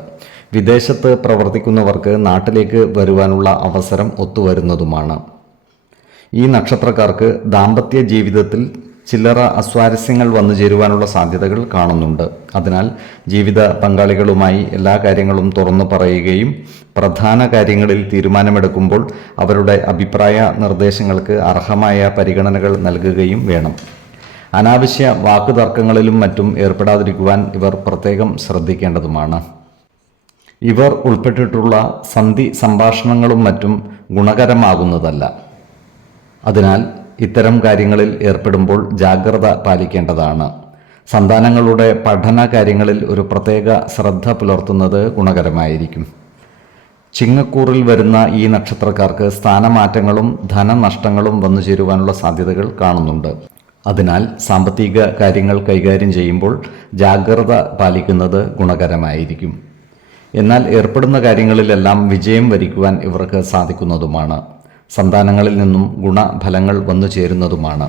വിദേശത്ത് പ്രവർത്തിക്കുന്നവർക്ക് നാട്ടിലേക്ക് വരുവാനുള്ള അവസരം ഒത്തുവരുന്നതുമാണ്. ഈ നക്ഷത്രക്കാർക്ക് ദാമ്പത്യ ജീവിതത്തിൽ ചില്ലറ അസ്വാരസ്യങ്ങൾ വന്നു ചേരുവാനുള്ള സാധ്യതകൾ കാണുന്നുണ്ട്. അതിനാൽ ജീവിത പങ്കാളികളുമായി എല്ലാ കാര്യങ്ങളും തുറന്നു പറയുകയും പ്രധാന കാര്യങ്ങളിൽ തീരുമാനമെടുക്കുമ്പോൾ അവരുടെ അഭിപ്രായ നിർദ്ദേശങ്ങൾക്ക് അർഹമായ പരിഗണനകൾ നൽകുകയും വേണം. അനാവശ്യ വാക്കുതർക്കങ്ങളിലും മറ്റും ഏർപ്പെടാതിരിക്കുവാൻ ഇവർ പ്രത്യേകം ശ്രദ്ധിക്കേണ്ടതുമാണ്. ഇവർ ഉൾപ്പെട്ടിട്ടുള്ള സന്ധി സംഭാഷണങ്ങളും മറ്റും ഗുണകരമാകുന്നതല്ല. അതിനാൽ ഇത്തരം കാര്യങ്ങളിൽ ഏർപ്പെടുമ്പോൾ ജാഗ്രത പാലിക്കേണ്ടതാണ്. സന്താനങ്ങളുടെ പഠന കാര്യങ്ങളിൽ ഒരു പ്രത്യേക ശ്രദ്ധ പുലർത്തുന്നത് ഗുണകരമായിരിക്കും. ചിങ്ങക്കൂറിൽ വരുന്ന ഈ നക്ഷത്രക്കാർക്ക് സ്ഥാനമാറ്റങ്ങളും ധനനഷ്ടങ്ങളും വന്നു ചേരുവാനുള്ള സാധ്യതകൾ കാണുന്നുണ്ട്. അതിനാൽ സാമ്പത്തിക കാര്യങ്ങൾ കൈകാര്യം ചെയ്യുമ്പോൾ ജാഗ്രത പാലിക്കുന്നത് ഗുണകരമായിരിക്കും. എന്നാൽ ഏർപ്പെടുന്ന കാര്യങ്ങളിലെല്ലാം വിജയം വരിക്കുവാൻ ഇവർക്ക് സാധിക്കുന്നതുമാണ്. സന്താനങ്ങളിൽ നിന്നും ഗുണഫലങ്ങൾ വന്നു ചേരുന്നതുമാണ്.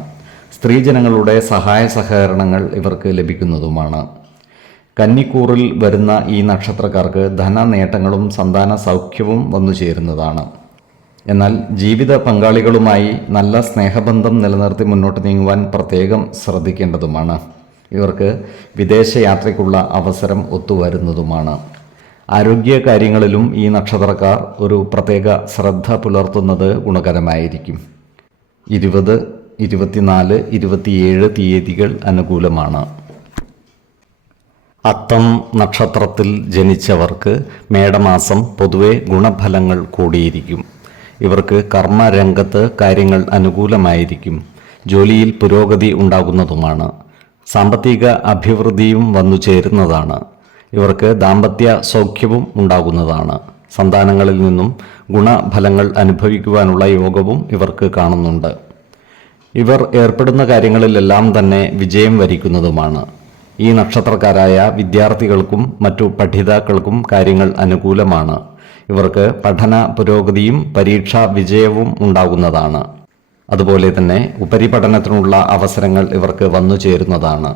സ്ത്രീജനങ്ങളുടെ സഹായ സഹകരണങ്ങൾ ഇവർക്ക് ലഭിക്കുന്നതുമാണ്. കന്നിക്കൂറിൽ വരുന്ന ഈ നക്ഷത്രക്കാർക്ക് ധന നേട്ടങ്ങളും സന്താന സൗഖ്യവും വന്നു ചേരുന്നതാണ്. എന്നാൽ ജീവിത പങ്കാളികളുമായി നല്ല സ്നേഹബന്ധം നിലനിർത്തി മുന്നോട്ട് നീങ്ങുവാൻ പ്രത്യേകം ശ്രദ്ധിക്കേണ്ടതുമാണ്. ഇവർക്ക് വിദേശയാത്രയ്ക്കുള്ള അവസരം ഒത്തുവരുന്നതുമാണ്. ആരോഗ്യ കാര്യങ്ങളിലും ഈ നക്ഷത്രക്കാർ ഒരു പ്രത്യേക ശ്രദ്ധ പുലർത്തുന്നത് ഗുണകരമായിരിക്കും. 20, 24, 27 തീയതികൾ അനുകൂലമാണ്. അത്തം നക്ഷത്രത്തിൽ ജനിച്ചവർക്ക് മേടമാസം പൊതുവെ ഗുണഫലങ്ങൾ കൂടിയിരിക്കും. ഇവർക്ക് കർമ്മരംഗത്ത് കാര്യങ്ങൾ അനുകൂലമായിരിക്കും. ജോലിയിൽ പുരോഗതി ഉണ്ടാകുന്നതുമാണ്. സാമ്പത്തിക അഭിവൃദ്ധിയും വന്നു ചേരുന്നതാണ്. ഇവർക്ക് ദാമ്പത്യ സൗഖ്യവും ഉണ്ടാകുന്നതാണ്. സന്താനങ്ങളിൽ നിന്നും ഗുണഫലങ്ങൾ അനുഭവിക്കുവാനുള്ള യോഗവും ഇവർക്ക് കാണുന്നുണ്ട്. ഇവർ ഏർപ്പെടുന്ന കാര്യങ്ങളിലെല്ലാം തന്നെ വിജയം വരിക്കുന്നതുമാണ്. ഈ നക്ഷത്രക്കാരായ വിദ്യാർത്ഥികൾക്കും മറ്റു പഠിതാക്കൾക്കും കാര്യങ്ങൾ അനുകൂലമാണ്. ഇവർക്ക് പഠന പുരോഗതിയും പരീക്ഷാ വിജയവും ഉണ്ടാകുന്നതാണ്. അതുപോലെ തന്നെ ഉപരിപഠനത്തിനുള്ള അവസരങ്ങൾ ഇവർക്ക് വന്നു ചേരുന്നതാണ്.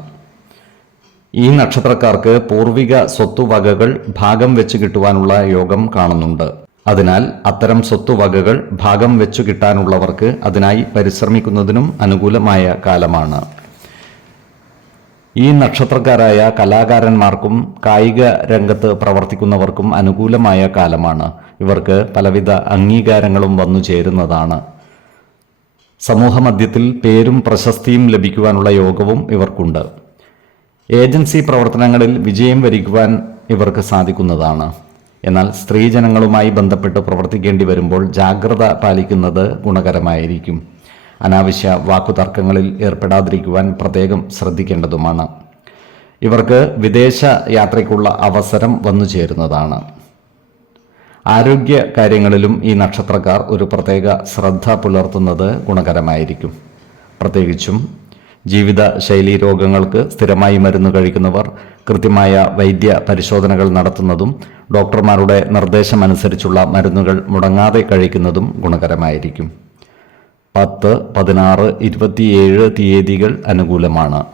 ഈ നക്ഷത്രക്കാർക്ക് പൂർവിക സ്വത്തുവകകൾ ഭാഗം വെച്ച് കിട്ടുവാനുള്ള യോഗം കാണുന്നുണ്ട്. അതിനാൽ അത്തരം സ്വത്തുവകകൾ ഭാഗം വെച്ചു കിട്ടാനുള്ളവർക്ക് അതിനായി പരിശ്രമിക്കുന്നതിനും അനുകൂലമായ കാലമാണ്. ഈ നക്ഷത്രക്കാരായ കലാകാരന്മാർക്കും കായിക രംഗത്ത് പ്രവർത്തിക്കുന്നവർക്കും അനുകൂലമായ കാലമാണ്. ഇവർക്ക് പലവിധ അംഗീകാരങ്ങളും വന്നു ചേരുന്നതാണ്. സമൂഹമധ്യത്തിൽ പേരും പ്രശസ്തിയും ലഭിക്കുവാനുള്ള യോഗവും ഇവർക്കുണ്ട്. ഏജൻസി പ്രവർത്തനങ്ങളിൽ വിജയം വരിക്കുവാൻ ഇവർക്ക് സാധിക്കുന്നതാണ്. എന്നാൽ സ്ത്രീജനങ്ങളുമായി ബന്ധപ്പെട്ട് പ്രവർത്തിക്കേണ്ടി വരുമ്പോൾ ജാഗ്രത പാലിക്കുന്നത് ഗുണകരമായിരിക്കും. അനാവശ്യ വാക്കുതർക്കങ്ങളിൽ ഏർപ്പെടാതിരിക്കുവാൻ പ്രത്യേകം ശ്രദ്ധിക്കേണ്ടതുമാണ്. ഇവർക്ക് വിദേശ യാത്രയ്ക്കുള്ള അവസരം വന്നു ചേരുന്നതാണ്. ആരോഗ്യ കാര്യങ്ങളിലും ഈ നക്ഷത്രക്കാർ ഒരു പ്രത്യേക ശ്രദ്ധ പുലർത്തുന്നത് ഗുണകരമായിരിക്കും. പ്രത്യേകിച്ചും ജീവിതശൈലീ രോഗങ്ങൾക്ക് സ്ഥിരമായി മരുന്ന് കഴിക്കുന്നവർ കൃത്യമായ വൈദ്യ പരിശോധനകൾ നടത്തുന്നതും ഡോക്ടർമാരുടെ നിർദ്ദേശമനുസരിച്ചുള്ള മരുന്നുകൾ മുടങ്ങാതെ കഴിക്കുന്നതും ഗുണകരമായിരിക്കും. 10, 16, 27 തീയതികൾ അനുകൂലമാണ്.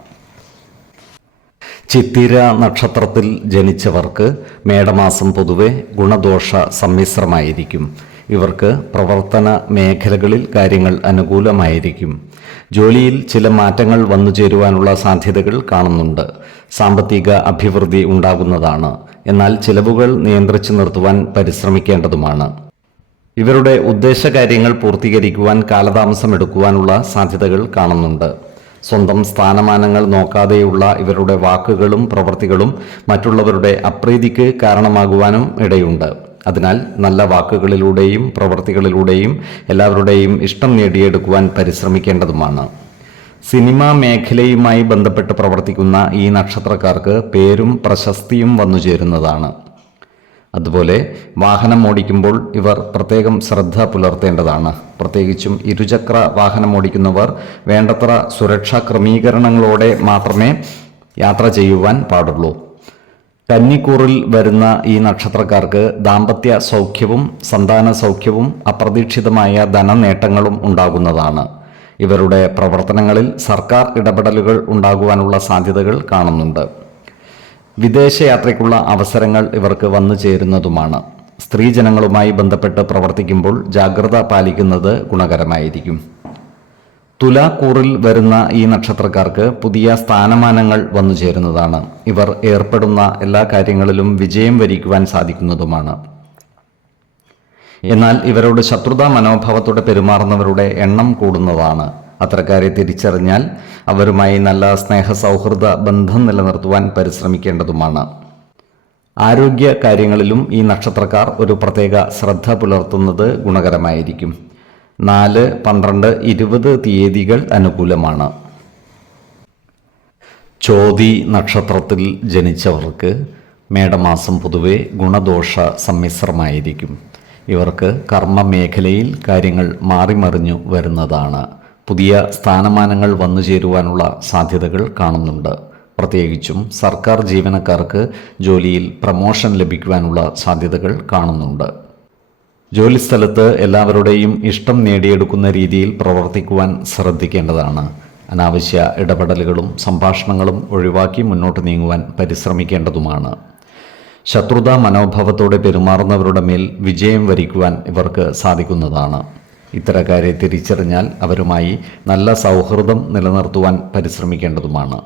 ചിത്തിര നക്ഷത്രത്തിൽ ജനിച്ചവർക്ക് മേടമാസം പൊതുവെ ഗുണദോഷ സമ്മിശ്രമായിരിക്കും. ഇവർക്ക് പ്രവർത്തന മേഖലകളിൽ കാര്യങ്ങൾ അനുകൂലമായിരിക്കും. ജോലിയിൽ ചില മാറ്റങ്ങൾ വന്നു ചേരുവാനുള്ള സാധ്യതകൾ കാണുന്നുണ്ട്. സാമ്പത്തിക അഭിവൃദ്ധി ഉണ്ടാകുന്നതാണ്. എന്നാൽ ചിലവുകൾ നിയന്ത്രിച്ചു നിർത്തുവാൻ പരിശ്രമിക്കേണ്ടതുമാണ്. ഇവരുടെ ഉദ്ദേശകാര്യങ്ങൾ പൂർത്തീകരിക്കുവാൻ കാലതാമസം എടുക്കുവാനുള്ള സാധ്യതകൾ കാണുന്നുണ്ട്. സ്വന്തം സ്ഥാനമാനങ്ങൾ നോക്കാതെയുള്ള ഇവരുടെ വാക്കുകളും പ്രവൃത്തികളും മറ്റുള്ളവരുടെ അപ്രീതിക്ക് കാരണമാകുവാനും ഇടയുണ്ട്. അതിനാൽ നല്ല വാക്കുകളിലൂടെയും പ്രവൃത്തികളിലൂടെയും എല്ലാവരുടെയും ഇഷ്ടം നേടിയെടുക്കുവാൻ പരിശ്രമിക്കേണ്ടതുമാണ്. സിനിമാ മേഖലയുമായി ബന്ധപ്പെട്ട് പ്രവർത്തിക്കുന്ന ഈ നക്ഷത്രക്കാർക്ക് പേരും പ്രശസ്തിയും വന്നു ചേരുന്നതാണ്. അതുപോലെ വാഹനം ഓടിക്കുമ്പോൾ ഇവർ പ്രത്യേകം ശ്രദ്ധ പുലർത്തേണ്ടതാണ്. പ്രത്യേകിച്ചും ഇരുചക്ര വാഹനം ഓടിക്കുന്നവർ വേണ്ടത്ര സുരക്ഷാ ക്രമീകരണങ്ങളോടെ മാത്രമേ യാത്ര ചെയ്യുവാൻ പാടുള്ളൂ. കന്നിക്കൂറിൽ വരുന്ന ഈ നക്ഷത്രക്കാർക്ക് ദാമ്പത്യ സൗഖ്യവും സന്താന സൗഖ്യവും അപ്രതീക്ഷിതമായ ധനനേട്ടങ്ങളും ഉണ്ടാകുന്നതാണ്. ഇവരുടെ പ്രവർത്തനങ്ങളിൽ സർക്കാർ ഇടപെടലുകൾ ഉണ്ടാകുവാനുള്ള സാധ്യതകൾ കാണുന്നുണ്ട്. വിദേശയാത്രയ്ക്കുള്ള അവസരങ്ങൾ ഇവർക്ക് വന്നു ചേരുന്നതുമാണ്. സ്ത്രീജനങ്ങളുമായി ബന്ധപ്പെട്ട് പ്രവർത്തിക്കുമ്പോൾ ജാഗ്രത പാലിക്കുന്നത് ഗുണകരമായിരിക്കും. തുലാക്കൂറിൽ വരുന്ന ഈ നക്ഷത്രക്കാർക്ക് പുതിയ സ്ഥാനമാനങ്ങൾ വന്നു ചേരുന്നതാണ്. ഇവർ ഏർപ്പെടുന്ന എല്ലാ കാര്യങ്ങളിലും വിജയം വരിക്കുവാൻ സാധിക്കുന്നതുമാണ്. എന്നാൽ ഇവരോട് ശത്രുതാ മനോഭാവത്തോടെ പെരുമാറുന്നവരുടെ എണ്ണം കൂടുന്നതാണ്. അത്തരക്കാരെ തിരിച്ചറിഞ്ഞാൽ അവരുമായി നല്ല സ്നേഹസൗഹൃദ ബന്ധം നിലനിർത്തുവാൻ പരിശ്രമിക്കേണ്ടതുമാണ്. ആരോഗ്യ കാര്യങ്ങളിലും ഈ നക്ഷത്രക്കാർ ഒരു പ്രത്യേക ശ്രദ്ധ പുലർത്തുന്നത് ഗുണകരമായിരിക്കും. 4, 12, 20 തീയതികൾ അനുകൂലമാണ്. ചോതി നക്ഷത്രത്തിൽ ജനിച്ചവർക്ക് മേടമാസം പൊതുവെ ഗുണദോഷ സമ്മിശ്രമായിരിക്കും. ഇവർക്ക് കർമ്മ മേഖലയിൽ കാര്യങ്ങൾ മാറിമറിഞ്ഞു വരുന്നതാണ്. പുതിയ സ്ഥാനമാനങ്ങൾ വന്നു ചേരുവാനുള്ള സാധ്യതകൾ കാണുന്നുണ്ട്. പ്രത്യേകിച്ചും സർക്കാർ ജീവനക്കാർക്ക് ജോലിയിൽ പ്രമോഷൻ ലഭിക്കുവാനുള്ള സാധ്യതകൾ കാണുന്നുണ്ട്. ജോലിസ്ഥലത്ത് എല്ലാവരുടെയും ഇഷ്ടം നേടിയെടുക്കുന്ന രീതിയിൽ പ്രവർത്തിക്കുവാൻ ശ്രദ്ധിക്കേണ്ടതാണ്. അനാവശ്യ ഇടപെടലുകളും സംഭാഷണങ്ങളും ഒഴിവാക്കി മുന്നോട്ട് നീങ്ങുവാൻ പരിശ്രമിക്കേണ്ടതുമാണ്. ശത്രുതാ മനോഭാവത്തോടെ പെരുമാറുന്നവരുടെ മേൽ വിജയം വരിക്കുവാൻ ഇവർക്ക് സാധിക്കുന്നതാണ്. ഇത്തരക്കാരെ തിരിച്ചറിഞ്ഞാൽ അവരുമായി നല്ല സൗഹൃദം നിലനിർത്തുവാൻ പരിശ്രമിക്കേണ്ടതുമാണ്.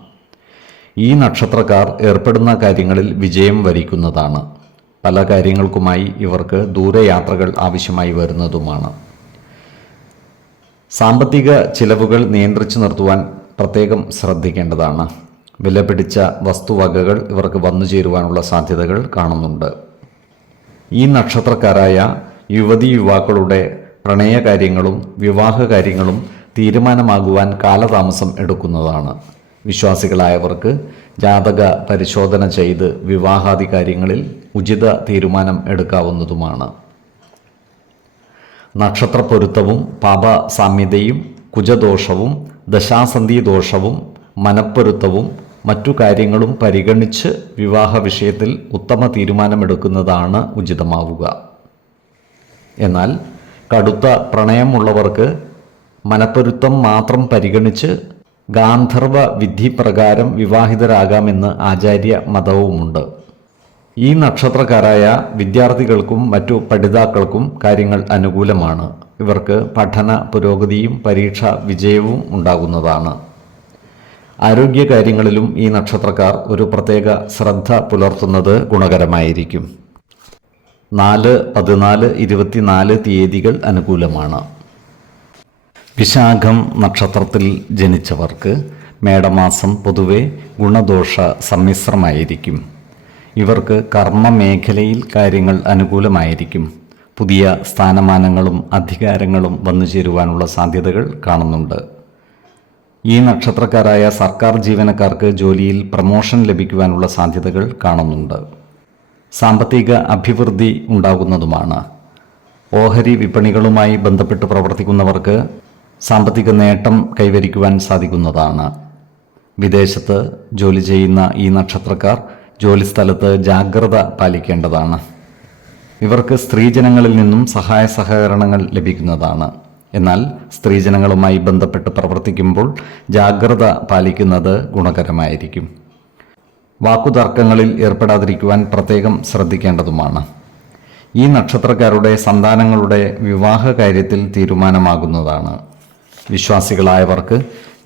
ഈ നക്ഷത്രക്കാർ ഏർപ്പെടുന്ന കാര്യങ്ങളിൽ വിജയം വരിക്കുന്നതാണ്. പല കാര്യങ്ങൾക്കുമായി ഇവർക്ക് ദൂരയാത്രകൾ ആവശ്യമായി വരുന്നതുമാണ്. സാമ്പത്തിക ചിലവുകൾ നിയന്ത്രിച്ചു നിർത്തുവാൻ പ്രത്യേകം ശ്രദ്ധിക്കേണ്ടതാണ്. വിലപിടിച്ച വസ്തുവകകൾ ഇവർക്ക് വന്നു ചേരുവാനുള്ള സാധ്യതകൾ കാണുന്നുണ്ട്. ഈ നക്ഷത്രക്കാരായ യുവതി യുവാക്കളുടെ പ്രണയകാര്യങ്ങളും വിവാഹ കാര്യങ്ങളും തീരുമാനമാകുവാൻ കാലതാമസം എടുക്കുന്നതാണ്. വിശ്വാസികളായവർക്ക് ജാതക പരിശോധന ചെയ്ത് വിവാഹാദി കാര്യങ്ങളിൽ ഉചിത തീരുമാനം എടുക്കാവുന്നതുമാണ്. നക്ഷത്രപ്പൊരുത്തവും പാപസാമ്യതയും കുജദോഷവും ദശാസന്ധി ദോഷവും മനപ്പൊരുത്തവും മറ്റു കാര്യങ്ങളും പരിഗണിച്ച് വിവാഹ വിഷയത്തിൽ ഉത്തമ തീരുമാനമെടുക്കുന്നതാണ് ഉചിതമാവുക. എന്നാൽ കടുത്ത പ്രണയമുള്ളവർക്ക് മനപ്പൊരുത്തം മാത്രം പരിഗണിച്ച് ഗാന്ധർവ വിധി പ്രകാരം വിവാഹിതരാകാമെന്ന് ആചാര്യ മതവുമുണ്ട്. ഈ നക്ഷത്രക്കാരായ വിദ്യാർത്ഥികൾക്കും മറ്റു പഠിതാക്കൾക്കും കാര്യങ്ങൾ അനുകൂലമാണ്. ഇവർക്ക് പഠന പുരോഗതിയും പരീക്ഷാ വിജയവും ഉണ്ടാകുന്നതാണ്. ആരോഗ്യകാര്യങ്ങളിലും ഈ നക്ഷത്രക്കാർ ഒരു പ്രത്യേക ശ്രദ്ധ പുലർത്തുന്നത് ഗുണകരമായിരിക്കും. 4, 14, 24 തീയതികൾ അനുകൂലമാണ്. വിശാഖം നക്ഷത്രത്തിൽ ജനിച്ചവർക്ക് മേടമാസം പൊതുവെ ഗുണദോഷ സമ്മിശ്രമായിരിക്കും. ഇവർക്ക് കർമ്മ മേഖലയിൽ കാര്യങ്ങൾ അനുകൂലമായിരിക്കും. പുതിയ സ്ഥാനമാനങ്ങളും അധികാരങ്ങളും വന്നു ചേരുവാനുള്ള സാധ്യതകൾ കാണുന്നുണ്ട്. ഈ നക്ഷത്രക്കാരായ സർക്കാർ ജീവനക്കാർക്ക് ജോലിയിൽ പ്രമോഷൻ ലഭിക്കുവാനുള്ള സാധ്യതകൾ കാണുന്നുണ്ട്. സാമ്പത്തിക അഭിവൃദ്ധി ഉണ്ടാകുന്നതുമാണ്. ഓഹരി വിപണികളുമായി ബന്ധപ്പെട്ട് പ്രവർത്തിക്കുന്നവർക്ക് സാമ്പത്തിക നേട്ടം കൈവരിക്കുവാൻ സാധിക്കുന്നതാണ്. വിദേശത്ത് ജോലി ചെയ്യുന്ന ഈ നക്ഷത്രക്കാർ ജോലിസ്ഥലത്ത് ജാഗ്രത പാലിക്കേണ്ടതാണ്. ഇവർക്ക് സ്ത്രീജനങ്ങളിൽ നിന്നും സഹായ സഹകരണങ്ങൾ ലഭിക്കുന്നതാണ്. എന്നാൽ സ്ത്രീജനങ്ങളുമായി ബന്ധപ്പെട്ട് പ്രവർത്തിക്കുമ്പോൾ ജാഗ്രത പാലിക്കുന്നത് ഗുണകരമായിരിക്കും. വാക്കുതർക്കങ്ങളിൽ ഏർപ്പെടാതിരിക്കുവാൻ പ്രത്യേകം ശ്രദ്ധിക്കേണ്ടതുമാണ്. ഈ നക്ഷത്രക്കാരുടെ സന്താനങ്ങളുടെ വിവാഹ കാര്യത്തിൽ തീരുമാനമാകുന്നതാണ്. വിശ്വാസികളായവർക്ക്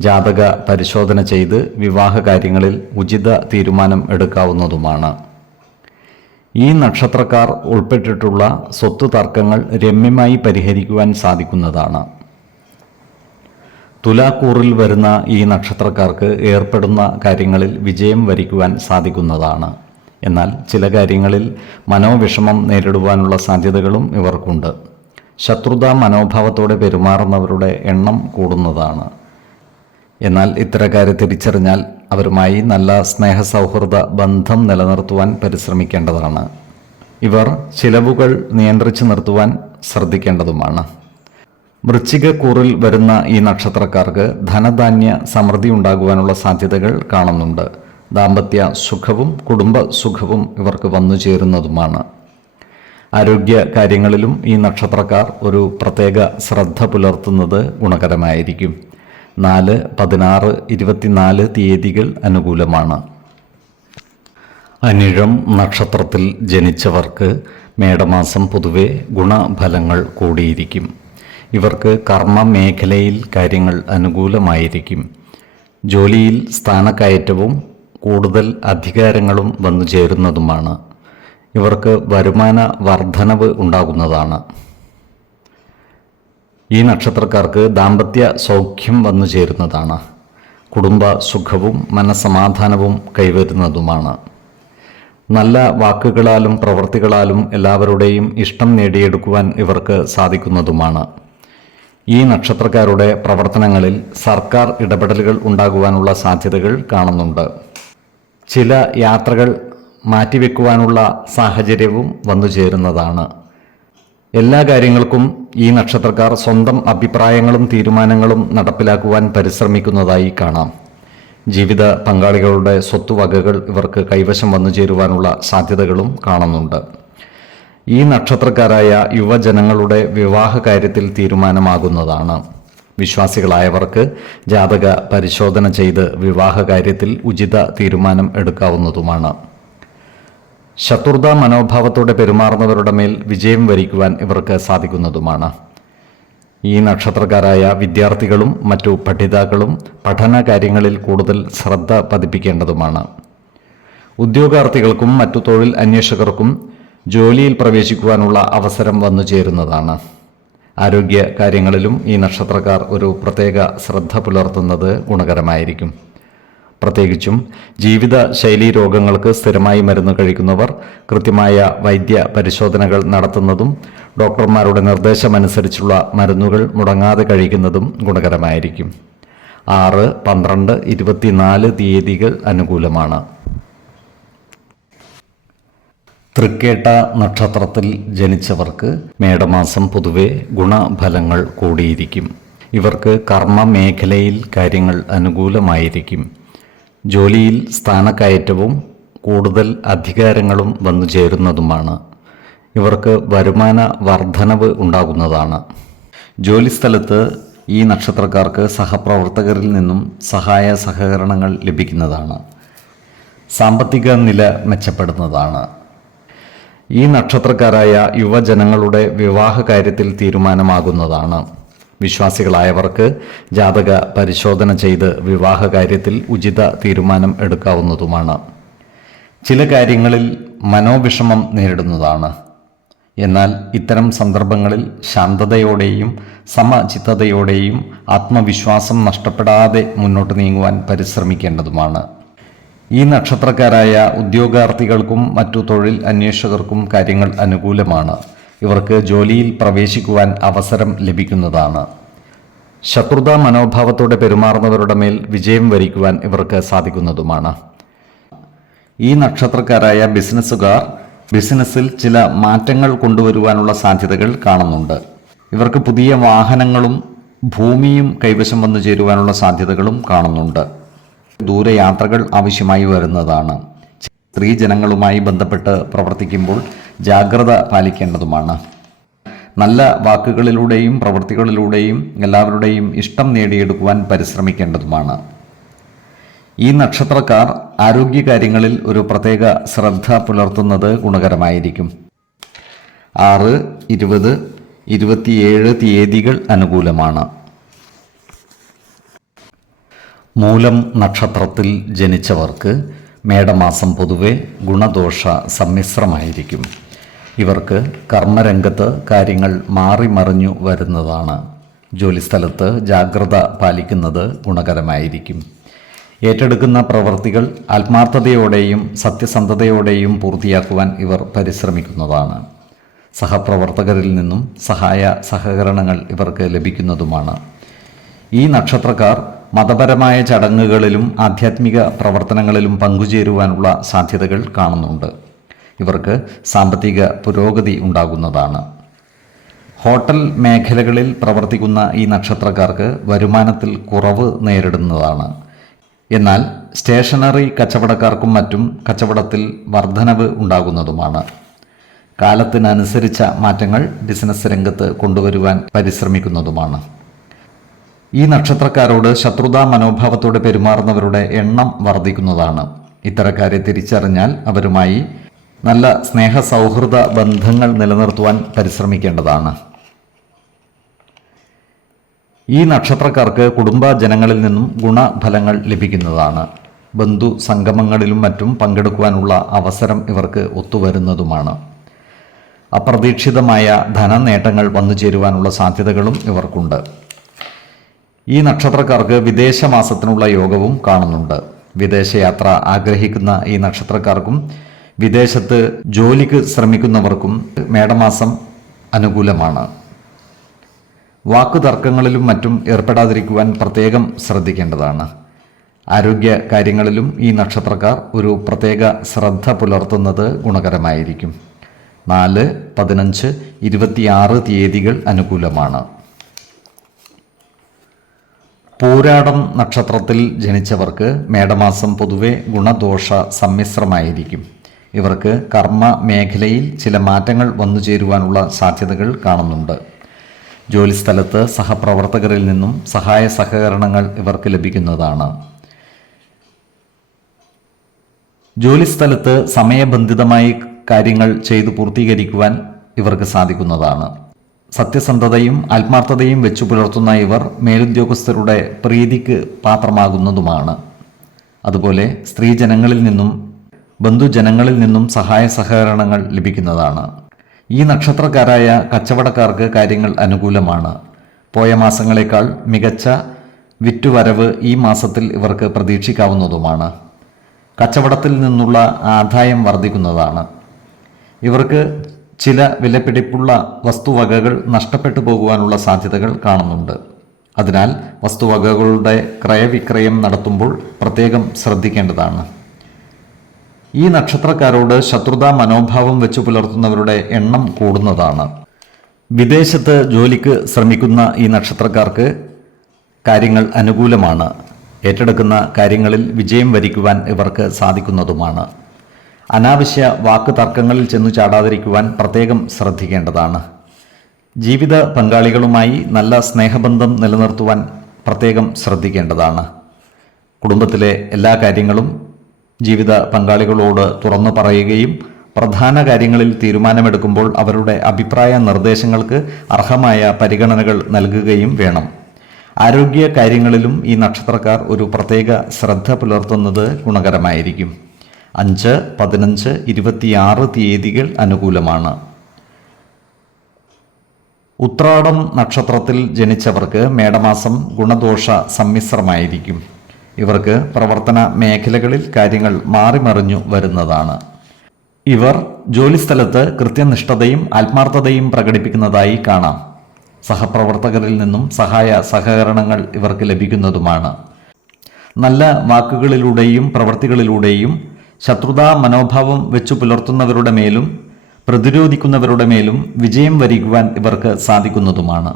ജാതക പരിശോധന ചെയ്ത് വിവാഹ കാര്യങ്ങളിൽ ഉചിത തീരുമാനം എടുക്കാവുന്നതുമാണ്. ഈ നക്ഷത്രക്കാർ ഉൾപ്പെട്ടിട്ടുള്ള സ്വത്ത് തർക്കങ്ങൾ രമ്യമായി പരിഹരിക്കുവാൻ സാധിക്കുന്നതാണ്. തുലാക്കൂറിൽ വരുന്ന ഈ നക്ഷത്രക്കാർക്ക് ഏർപ്പെടുന്ന കാര്യങ്ങളിൽ വിജയം വരിക്കുവാൻ സാധിക്കുന്നതാണ്. എന്നാൽ ചില കാര്യങ്ങളിൽ മനോവിഷമം നേരിടുവാനുള്ള സാധ്യതകളും ഇവർക്കുണ്ട്. ശത്രുതാ മനോഭാവത്തോടെ പെരുമാറുന്നവരുടെ എണ്ണം കൂടുന്നതാണ്. എന്നാൽ ഇത്തരക്കാരെ തിരിച്ചറിഞ്ഞാൽ അവരുമായി നല്ല സ്നേഹസൗഹൃദ ബന്ധം നിലനിർത്തുവാൻ പരിശ്രമിക്കേണ്ടതാണ്. ഇവർ ചിലവുകൾ നിയന്ത്രിച്ചു നിർത്തുവാൻ ശ്രദ്ധിക്കേണ്ടതുമാണ്. വൃശ്ചികക്കൂറിൽ വരുന്ന ഈ നക്ഷത്രക്കാർക്ക് ധനധാന്യ സമൃദ്ധി ഉണ്ടാകുവാനുള്ള സാധ്യതകൾ കാണുന്നുണ്ട്. ദാമ്പത്യ സുഖവും കുടുംബ സുഖവും ഇവർക്ക് വന്നു ചേരുന്നതുമാണ്. ആരോഗ്യ കാര്യങ്ങളിലും ഈ നക്ഷത്രക്കാർ ഒരു പ്രത്യേക ശ്രദ്ധ പുലർത്തുന്നത് ഗുണകരമായിരിക്കും. 4, 16, 24 തീയതികൾ അനുകൂലമാണ്. അനിഴം നക്ഷത്രത്തിൽ ജനിച്ചവർക്ക് മേടമാസം പൊതുവെ ഗുണഫലങ്ങൾ കൂടിയിരിക്കും. ഇവർക്ക് കർമ്മ മേഖലയിൽ കാര്യങ്ങൾ അനുകൂലമായിരിക്കും. ജോലിയിൽ സ്ഥാനക്കയറ്റവും കൂടുതൽ അധികാരങ്ങളും വന്നു ചേരുന്നതുമാണ്. ഇവർക്ക് വരുമാന വർധനവ് ഉണ്ടാകുന്നതാണ്. ഈ നക്ഷത്രക്കാർക്ക് ദാമ്പത്യ സൗഖ്യം വന്നു ചേരുന്നതാണ്. കുടുംബ സുഖവും മനസ്സമാധാനവും കൈവരുന്നതുമാണ്. നല്ല വാക്കുകളാലും പ്രവൃത്തികളാലും എല്ലാവരുടെയും ഇഷ്ടം നേടിയെടുക്കുവാൻ ഇവർക്ക് സാധിക്കുന്നതുമാണ്. ഈ നക്ഷത്രക്കാരുടെ പ്രവർത്തനങ്ങളിൽ സർക്കാർ ഇടപെടലുകൾ ഉണ്ടാകുവാനുള്ള സാധ്യതകൾ കാണുന്നുണ്ട്. ചില യാത്രകൾ മാറ്റിവെക്കുവാനുള്ള സാഹചര്യവും വന്നു ചേരുന്നതാണ്. എല്ലാ കാര്യങ്ങൾക്കും ഈ നക്ഷത്രക്കാർ സ്വന്തം അഭിപ്രായങ്ങളും തീരുമാനങ്ങളും നടപ്പിലാക്കുവാൻ പരിശ്രമിക്കുന്നതായി കാണാം. ജീവിത പങ്കാളികളുടെ സ്വത്തുവകകൾ ഇവർക്ക് കൈവശം വന്നു ചേരുവാനുള്ള സാധ്യതകളും കാണുന്നുണ്ട്. ഈ നക്ഷത്രക്കാരായ യുവജനങ്ങളുടെ വിവാഹ കാര്യത്തിൽ തീരുമാനമാകുന്നതാണ്. വിശ്വാസികളായവർക്ക് ജാതക പരിശോധന ചെയ്ത് വിവാഹ കാര്യത്തിൽ ഉചിത തീരുമാനം എടുക്കാവുന്നതുമാണ്. ശത്രുതാ മനോഭാവത്തോടെ പെരുമാറുന്നവരുടെ മേൽ വിജയം വരിക്കുവാൻ ഇവർക്ക് സാധിക്കുന്നതുമാണ്. ഈ നക്ഷത്രക്കാരായ വിദ്യാർത്ഥികളും മറ്റു പഠിതാക്കളും പഠന കാര്യങ്ങളിൽ കൂടുതൽ ശ്രദ്ധ പതിപ്പിക്കേണ്ടതുമാണ്. ഉദ്യോഗാർത്ഥികൾക്കും മറ്റു തൊഴിൽ അന്വേഷകർക്കും ജോലിയിൽ പ്രവേശിക്കുവാനുള്ള അവസരം വന്നു ചേരുന്നതാണ്. ആരോഗ്യ കാര്യങ്ങളിലും ഈ നക്ഷത്രക്കാർ ഒരു പ്രത്യേക ശ്രദ്ധ പുലർത്തുന്നത് ഗുണകരമായിരിക്കും. പ്രത്യേകിച്ചും ജീവിത ശൈലീ രോഗങ്ങൾക്ക് സ്ഥിരമായി മരുന്ന് കഴിക്കുന്നവർ കൃത്യമായ വൈദ്യ പരിശോധനകൾ നടത്തുന്നതും ഡോക്ടർമാരുടെ നിർദ്ദേശമനുസരിച്ചുള്ള മരുന്നുകൾ മുടങ്ങാതെ കഴിക്കുന്നതും ഗുണകരമായിരിക്കും. 6, 12, 24 തീയതികൾ അനുകൂലമാണ്. തൃക്കേട്ട നക്ഷത്രത്തിൽ ജനിച്ചവർക്ക് മേടമാസം പൊതുവെ ഗുണഫലങ്ങൾ കൂടിയിരിക്കും. ഇവർക്ക് കർമ്മ മേഖലയിൽ കാര്യങ്ങൾ അനുകൂലമായിരിക്കും. ജോലിയിൽ സ്ഥാനക്കയറ്റവും കൂടുതൽ അധികാരങ്ങളും വന്നു ചേരുന്നതുമാണ്. ഇവർക്ക് വരുമാന വർധനവ് ഉണ്ടാകുന്നതാണ്. ജോലിസ്ഥലത്ത് ഈ നക്ഷത്രക്കാർക്ക് സഹപ്രവർത്തകരിൽ നിന്നും സഹായ സഹകരണങ്ങൾ ലഭിക്കുന്നതാണ്. സാമ്പത്തിക നില മെച്ചപ്പെടുന്നതാണ്. ഈ നക്ഷത്രക്കാരായ യുവജനങ്ങളുടെ വിവാഹ കാര്യത്തിൽ തീരുമാനമാകുന്നതാണ്. വിശ്വാസികളായവർക്ക് ജാതക പരിശോധന ചെയ്ത് വിവാഹ കാര്യത്തിൽ ഉചിത തീരുമാനം എടുക്കാവുന്നതുമാണ്. ചില കാര്യങ്ങളിൽ മനോവിഷമം നേരിടുന്നതാണ്. എന്നാൽ ഇത്തരം സന്ദർഭങ്ങളിൽ ശാന്തതയോടെയും സമചിത്തതയോടെയും ആത്മവിശ്വാസം നഷ്ടപ്പെടാതെ മുന്നോട്ട് നീങ്ങുവാൻ പരിശ്രമിക്കേണ്ടതുമാണ്. ഈ നക്ഷത്രക്കാരായ ഉദ്യോഗാർത്ഥികൾക്കും മറ്റു തൊഴിൽ അന്വേഷകർക്കും കാര്യങ്ങൾ അനുകൂലമാണ്. ഇവർക്ക് ജോലിയിൽ പ്രവേശിക്കുവാൻ അവസരം ലഭിക്കുന്നതാണ്. ശത്രുതാ മനോഭാവത്തോടെ പെരുമാറുന്നവരുടെ മേൽ വിജയം വരിക്കുവാൻ ഇവർക്ക് സാധിക്കുന്നതുമാണ്. ഈ നക്ഷത്രക്കാരായ ബിസിനസ്സുകാർ ബിസിനസ്സിൽ ചില മാറ്റങ്ങൾ കൊണ്ടുവരുവാനുള്ള സാധ്യതകൾ കാണുന്നുണ്ട്. ഇവർക്ക് പുതിയ വാഹനങ്ങളും ഭൂമിയും കൈവശം വന്നു ചേരുവാനുള്ള സാധ്യതകളും കാണുന്നുണ്ട്. ദൂരയാത്രകൾ ആവശ്യമായി വരുന്നതാണ്. സ്ത്രീജനങ്ങളുമായി ബന്ധപ്പെട്ട് പ്രവർത്തിക്കുമ്പോൾ ജാഗ്രത പാലിക്കേണ്ടതുമാണ്. നല്ല വാക്കുകളിലൂടെയും പ്രവൃത്തികളിലൂടെയും എല്ലാവരുടെയും ഇഷ്ടം നേടിയെടുക്കുവാൻ പരിശ്രമിക്കേണ്ടതുമാണ്. ഈ നക്ഷത്രക്കാർ ആരോഗ്യകാര്യങ്ങളിൽ ഒരു പ്രത്യേക ശ്രദ്ധ പുലർത്തുന്നത് ഗുണകരമായിരിക്കും. 6, 20, 27 തീയതികൾ അനുകൂലമാണ്. മൂലം നക്ഷത്രത്തിൽ ജനിച്ചവർക്ക് മേടമാസം പൊതുവെ ഗുണദോഷ സമ്മിശ്രമായിരിക്കും. ഇവർക്ക് കർമ്മരംഗത്ത് കാര്യങ്ങൾ മാറിമറിഞ്ഞു വരുന്നതാണ്. ജോലിസ്ഥലത്ത് ജാഗ്രത പാലിക്കുന്നത് ഗുണകരമായിരിക്കും. ഏറ്റെടുക്കുന്ന പ്രവൃത്തികൾ ആത്മാർത്ഥതയോടെയും സത്യസന്ധതയോടെയും പൂർത്തിയാക്കുവാൻ ഇവർ പരിശ്രമിക്കുന്നതാണ്. സഹപ്രവർത്തകരിൽ നിന്നും സഹായ സഹകരണങ്ങൾ ഇവർക്ക് ലഭിക്കുന്നതുമാണ്. ഈ നക്ഷത്രക്കാർ മതപരമായ ചടങ്ങുകളിലും ആധ്യാത്മിക പ്രവർത്തനങ്ങളിലും പങ്കുചേരുവാനുള്ള സാധ്യതകൾ കാണുന്നുണ്ട്. ഇവർക്ക് സാമ്പത്തിക പുരോഗതി ഉണ്ടാകുന്നതാണ്. ഹോട്ടൽ മേഖലകളിൽ പ്രവർത്തിക്കുന്ന ഈ നക്ഷത്രക്കാർക്ക് വരുമാനത്തിൽ കുറവ് നേരിടുന്നതാണ്. എന്നാൽ സ്റ്റേഷനറി കച്ചവടക്കാർക്കും മറ്റും കച്ചവടത്തിൽ വർധനവ് ഉണ്ടാകുന്നതുമാണ്. കാലത്തിനനുസരിച്ച മാറ്റങ്ങൾ ബിസിനസ് രംഗത്ത് കൊണ്ടുവരുവാൻ പരിശ്രമിക്കുന്നതുമാണ്. ഈ നക്ഷത്രക്കാരോട് ശത്രുതാ മനോഭാവത്തോടെ പെരുമാറുന്നവരുടെ എണ്ണം വർദ്ധിക്കുന്നതാണ്. ഇത്തരക്കാരെ തിരിച്ചറിഞ്ഞാൽ അവരുമായി നല്ല സ്നേഹ സൗഹൃദ ബന്ധങ്ങൾ നിലനിർത്തുവാൻ പരിശ്രമിക്കേണ്ടതാണ്. ഈ നക്ഷത്രക്കാർക്ക് കുടുംബ ജനങ്ങളിൽ നിന്നും ഗുണഫലങ്ങൾ ലഭിക്കുന്നതാണ്. ബന്ധു സംഗമങ്ങളിലും മറ്റും പങ്കെടുക്കുവാനുള്ള അവസരം ഇവർക്ക് ഒത്തുവരുന്നതുമാണ്. അപ്രതീക്ഷിതമായ ധനനേട്ടങ്ങൾ വന്നു ചേരുവാനുള്ള സാധ്യതകളും ഇവർക്കുണ്ട്. ഈ നക്ഷത്രക്കാർക്ക് വിദേശമാസത്തിനുള്ള യോഗവും കാണുന്നുണ്ട്. വിദേശയാത്ര ആഗ്രഹിക്കുന്ന ഈ നക്ഷത്രക്കാർക്കും വിദേശത്ത് ജോലിക്ക് ശ്രമിക്കുന്നവർക്കും മേടമാസം അനുകൂലമാണ്. വാക്കുതർക്കങ്ങളിലും മറ്റും ഏർപ്പെടാതിരിക്കുവാൻ പ്രത്യേകം ശ്രദ്ധിക്കേണ്ടതാണ്. ആരോഗ്യ കാര്യങ്ങളിലും ഈ നക്ഷത്രക്കാർ ഒരു പ്രത്യേക ശ്രദ്ധ പുലർത്തുന്നത് ഗുണകരമായിരിക്കും. 4, 15, 26 തീയതികൾ അനുകൂലമാണ്. പൂരാടം നക്ഷത്രത്തിൽ ജനിച്ചവർക്ക് മേടമാസം പൊതുവെ ഗുണദോഷ സമ്മിശ്രമായിരിക്കും. ഇവർക്ക് കർമ്മ മേഖലയിൽ ചില മാറ്റങ്ങൾ വന്നു ചേരുവാനുള്ള സാധ്യതകൾ കാണുന്നുണ്ട്. ജോലിസ്ഥലത്ത് സഹപ്രവർത്തകരിൽ നിന്നും സഹായ സഹകരണങ്ങൾ ഇവർക്ക് ലഭിക്കുന്നതാണ്. ജോലിസ്ഥലത്ത് സമയബന്ധിതമായി കാര്യങ്ങൾ ചെയ്തു പൂർത്തീകരിക്കുവാൻ ഇവർക്ക് സാധിക്കുന്നതാണ്. സത്യസന്ധതയും ആത്മാർത്ഥതയും വെച്ചു പുലർത്തുന്ന ഇവർ മേലുദ്യോഗസ്ഥരുടെ പ്രീതിക്ക് പാത്രമാകുന്നതുമാണ്. അതുപോലെ സ്ത്രീജനങ്ങളിൽ നിന്നും ബന്ധുജനങ്ങളിൽ നിന്നും സഹായ സഹകരണങ്ങൾ ലഭിക്കുന്നതാണ്. ഈ നക്ഷത്രക്കാരായ കച്ചവടക്കാർക്ക് കാര്യങ്ങൾ അനുകൂലമാണ്. പോയ മാസങ്ങളെക്കാൾ മികച്ച വിറ്റുവരവ് ഈ മാസത്തിൽ ഇവർക്ക് പ്രതീക്ഷിക്കാവുന്നതുമാണ്. കച്ചവടത്തിൽ നിന്നുള്ള ആദായം വർദ്ധിക്കുന്നതാണ്. ഇവർക്ക് ചില വിലപിടിപ്പുള്ള വസ്തുവകകൾ നഷ്ടപ്പെട്ടു പോകുവാനുള്ള സാധ്യതകൾ കാണുന്നുണ്ട്. അതിനാൽ വസ്തുവകകളുടെ ക്രയവിക്രയം നടത്തുമ്പോൾ പ്രത്യേകം ശ്രദ്ധിക്കേണ്ടതാണ്. ഈ നക്ഷത്രക്കാരോട് ശത്രുതാ മനോഭാവം വെച്ചു പുലർത്തുന്നവരുടെ എണ്ണം കൂടുന്നതാണ്. വിദേശത്ത് ജോലിക്ക് ശ്രമിക്കുന്ന ഈ നക്ഷത്രക്കാർക്ക് കാര്യങ്ങൾ അനുകൂലമാണ്. ഏറ്റെടുക്കുന്ന കാര്യങ്ങളിൽ വിജയം വരിക്കുവാൻ ഇവർക്ക് സാധിക്കുന്നതുമാണ്. അനാവശ്യ വാക്ക് തർക്കങ്ങളിൽ ചെന്നു ചാടാതിരിക്കുവാൻ പ്രത്യേകം ശ്രദ്ധിക്കേണ്ടതാണ്. ജീവിത പങ്കാളികളുമായി നല്ല സ്നേഹബന്ധം നിലനിർത്തുവാൻ പ്രത്യേകം ശ്രദ്ധിക്കേണ്ടതാണ്. കുടുംബത്തിലെ എല്ലാ കാര്യങ്ങളും ജീവിത പങ്കാളികളോട് തുറന്നു പറയുകയും പ്രധാന കാര്യങ്ങളിൽ തീരുമാനമെടുക്കുമ്പോൾ അവരുടെ അഭിപ്രായ നിർദ്ദേശങ്ങൾക്ക് അർഹമായ പരിഗണനകൾ നൽകുകയും വേണം. ആരോഗ്യ കാര്യങ്ങളിലും ഈ നക്ഷത്രക്കാർ ഒരു പ്രത്യേക ശ്രദ്ധ പുലർത്തുന്നത് ഗുണകരമായിരിക്കും. 5, 15, 26 തീയതികൾ അനുകൂലമാണ്. ഉത്രാടം നക്ഷത്രത്തിൽ ജനിച്ചവർക്ക് മേടമാസം ഗുണദോഷ സമ്മിശ്രമായിരിക്കും. ഇവർക്ക് പ്രവർത്തന മേഖലകളിൽ കാര്യങ്ങൾ മാറിമറിഞ്ഞു വരുന്നതാണ്. ഇവർ ജോലിസ്ഥലത്ത് കൃത്യനിഷ്ഠതയും ആത്മാർത്ഥതയും പ്രകടിപ്പിക്കുന്നതായി കാണാം. സഹപ്രവർത്തകരിൽ നിന്നും സഹായ സഹകരണങ്ങൾ ഇവർക്ക് ലഭിക്കുന്നതുമാണ്. നല്ല വാക്കുകളിലൂടെയും പ്രവൃത്തികളിലൂടെയും ശത്രുതാ മനോഭാവം വെച്ചു പുലർത്തുന്നവരുടെ മേലും പ്രതിരോധിക്കുന്നവരുടെ മേലും വിജയം വരിക്കുവാൻ ഇവർക്ക് സാധിക്കുന്നതുമാണ്.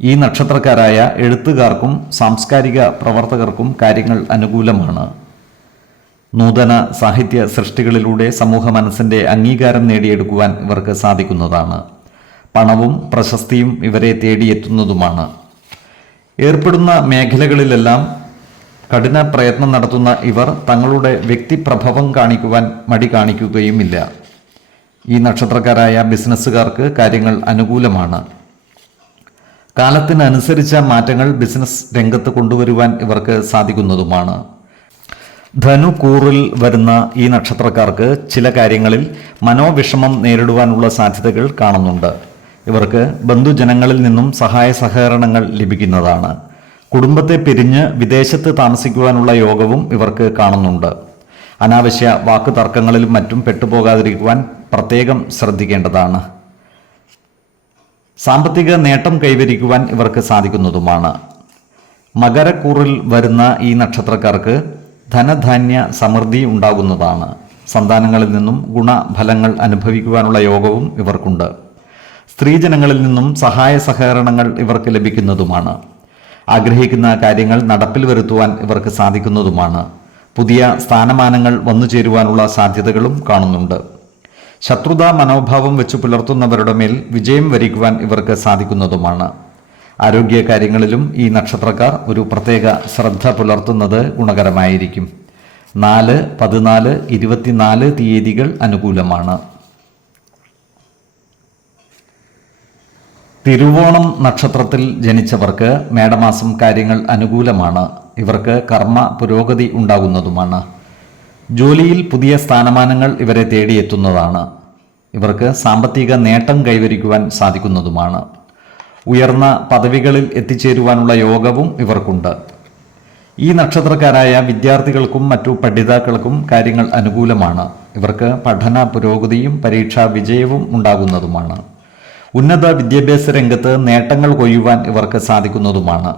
ഈ നക്ഷത്രക്കാരായ എഴുത്തുകാർക്കും സാംസ്കാരിക പ്രവർത്തകർക്കും കാര്യങ്ങൾ അനുകൂലമാണ്. നൂതന സാഹിത്യ സൃഷ്ടികളിലൂടെ സമൂഹ മനസ്സിൻ്റെ അംഗീകാരം നേടിയെടുക്കുവാൻ ഇവർക്ക് സാധിക്കുന്നതാണ്. പണവും പ്രശസ്തിയും ഇവരെ തേടിയെത്തുന്നതുമാണ്. ഏർപ്പെടുന്ന മേഖലകളിലെല്ലാം കഠിന പ്രയത്നം നടത്തുന്ന ഇവർ തങ്ങളുടെ വ്യക്തിപ്രഭവം കാണിക്കുവാൻ മടി കാണിക്കുകയുമില്ല. ഈ നക്ഷത്രക്കാരായ ബിസിനസ്സുകാർക്ക് കാര്യങ്ങൾ അനുകൂലമാണ്. കാലത്തിനനുസരിച്ച മാറ്റങ്ങൾ ബിസിനസ് രംഗത്ത് കൊണ്ടുവരുവാൻ ഇവർക്ക് സാധിക്കുന്നതുമാണ്. ധനുക്കൂറിൽ വരുന്ന ഈ നക്ഷത്രക്കാർക്ക് ചില കാര്യങ്ങളിൽ മനോവിഷമം നേരിടുവാനുള്ള സാധ്യതകൾ കാണുന്നുണ്ട്. ഇവർക്ക് ബന്ധുജനങ്ങളിൽ നിന്നും സഹായ സഹകരണങ്ങൾ ലഭിക്കുന്നതാണ്. കുടുംബത്തെ പിരിഞ്ഞ് വിദേശത്ത് താമസിക്കുവാനുള്ള യോഗവും ഇവർക്ക് കാണുന്നുണ്ട്. അനാവശ്യ വാക്ക് തർക്കങ്ങളിലും മറ്റും പെട്ടുപോകാതിരിക്കുവാൻ പ്രത്യേകം ശ്രദ്ധിക്കേണ്ടതാണ്. സാമ്പത്തിക നേട്ടം കൈവരിക്കുവാൻ ഇവർക്ക് സാധിക്കുന്നതുമാണ്. മകരക്കൂറിൽ വരുന്ന ഈ നക്ഷത്രക്കാർക്ക് ധനധാന്യ സമൃദ്ധി ഉണ്ടാകുന്നതാണ്. സന്താനങ്ങളിൽ നിന്നും ഗുണഫലങ്ങൾ അനുഭവിക്കുവാനുള്ള യോഗവും ഇവർക്കുണ്ട്. സ്ത്രീജനങ്ങളിൽ നിന്നും സഹായ സഹകരണങ്ങൾ ഇവർക്ക് ലഭിക്കുന്നതുമാണ്. ആഗ്രഹിക്കുന്ന കാര്യങ്ങൾ നടപ്പിൽ വരുത്തുവാൻ ഇവർക്ക് സാധിക്കുന്നതുമാണ്. പുതിയ സ്ഥാനമാനങ്ങൾ വന്നു ചേരുവാനുള്ള സാധ്യതകളും കാണുന്നുണ്ട്. ശത്രുതാ മനോഭാവം വെച്ചു പുലർത്തുന്നവരുടെ മേൽ വിജയം വരിക്കുവാൻ ഇവർക്ക് സാധിക്കുന്നതുമാണ്. ആരോഗ്യ കാര്യങ്ങളിലും ഈ നക്ഷത്രക്കാർ ഒരു പ്രത്യേക ശ്രദ്ധ പുലർത്തുന്നത് ഗുണകരമായിരിക്കും. 4, 14, 24 തീയതികൾ അനുകൂലമാണ്. തിരുവോണം നക്ഷത്രത്തിൽ ജനിച്ചവർക്ക് മേടമാസം കാര്യങ്ങൾ അനുകൂലമാണ്. ഇവർക്ക് കർമ്മ പുരോഗതി ഉണ്ടാകുന്നതുമാണ്. ജോലിയിൽ പുതിയ സ്ഥാനമാനങ്ങൾ ഇവരെ തേടിയെത്തുന്നതാണ്. ഇവർക്ക് സാമ്പത്തിക നേട്ടം കൈവരിക്കുവാൻ സാധിക്കുന്നതുമാണ്. ഉയർന്ന പദവികളിൽ എത്തിച്ചേരുവാനുള്ള യോഗവും ഇവർക്കുണ്ട്. ഈ നക്ഷത്രക്കാരായ വിദ്യാർത്ഥികൾക്കും മറ്റു പഠിതാക്കൾക്കും കാര്യങ്ങൾ അനുകൂലമാണ്. ഇവർക്ക് പഠന പുരോഗതിയും പരീക്ഷാ വിജയവും ഉണ്ടാകുന്നതുമാണ്. ഉന്നത വിദ്യാഭ്യാസ രംഗത്ത് നേട്ടങ്ങൾ കൊയ്യുവാൻ ഇവർക്ക് സാധിക്കുന്നതുമാണ്.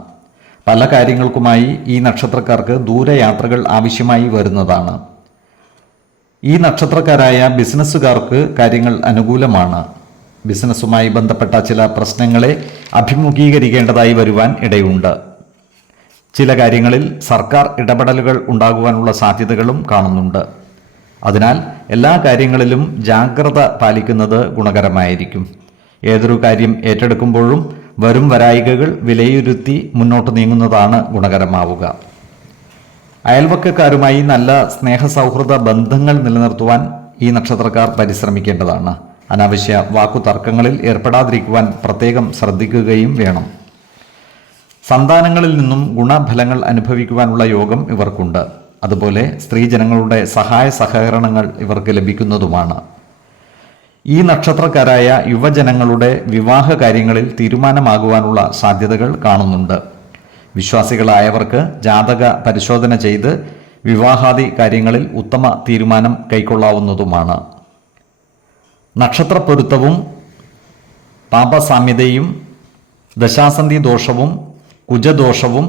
പല കാര്യങ്ങൾക്കുമായി ഈ നക്ഷത്രക്കാർക്ക് ദൂരയാത്രകൾ ആവശ്യമായി വരുന്നതാണ്. ഈ നക്ഷത്രക്കാരായ ബിസിനസ്സുകാർക്ക് കാര്യങ്ങൾ അനുകൂലമാണ്. ബിസിനസ്സുമായി ബന്ധപ്പെട്ട ചില പ്രശ്നങ്ങളെ അഭിമുഖീകരിക്കേണ്ടതായി വരുവാൻ ഇടയുണ്ട്. ചില കാര്യങ്ങളിൽ സർക്കാർ ഇടപെടലുകൾ ഉണ്ടാകുവാനുള്ള സാധ്യതകളും കാണുന്നുണ്ട്. അതിനാൽ എല്ലാ കാര്യങ്ങളിലും ജാഗ്രത പാലിക്കുന്നത് ഗുണകരമായിരിക്കും. ഏതൊരു കാര്യം ഏറ്റെടുക്കുമ്പോഴും വരും വരായികകൾ വിലയിരുത്തി മുന്നോട്ട് നീങ്ങുന്നതാണ് ഗുണകരമാവുക. അയൽവക്കക്കാരുമായി നല്ല സ്നേഹസൗഹൃദ ബന്ധങ്ങൾ നിലനിർത്തുവാൻ ഈ നക്ഷത്രക്കാർ പരിശ്രമിക്കേണ്ടതാണ്. അനാവശ്യ വാക്കുതർക്കങ്ങളിൽ ഏർപ്പെടാതിരിക്കുവാൻ പ്രത്യേകം ശ്രദ്ധിക്കുകയും വേണം. സന്താനങ്ങളിൽ നിന്നും ഗുണഫലങ്ങൾ അനുഭവിക്കുവാനുള്ള യോഗം ഇവർക്കുണ്ട്. അതുപോലെ സ്ത്രീജനങ്ങളുടെ സഹായ സഹകരണങ്ങൾ ഇവർക്ക് ലഭിക്കുന്നതുമാണ്. ഈ നക്ഷത്രക്കാരായ യുവജനങ്ങളുടെ വിവാഹ കാര്യങ്ങളിൽ തീരുമാനമാകുവാനുള്ള സാധ്യതകൾ കാണുന്നുണ്ട്. വിശ്വാസികളായവർക്ക് ജാതക പരിശോധന ചെയ്ത് വിവാഹാദി കാര്യങ്ങളിൽ ഉത്തമ തീരുമാനം കൈക്കൊള്ളാവുന്നതുമാണ്. നക്ഷത്രപ്പൊരുത്തവും പാപസാമ്യതയും ദശാസന്ധി ദോഷവും കുജദോഷവും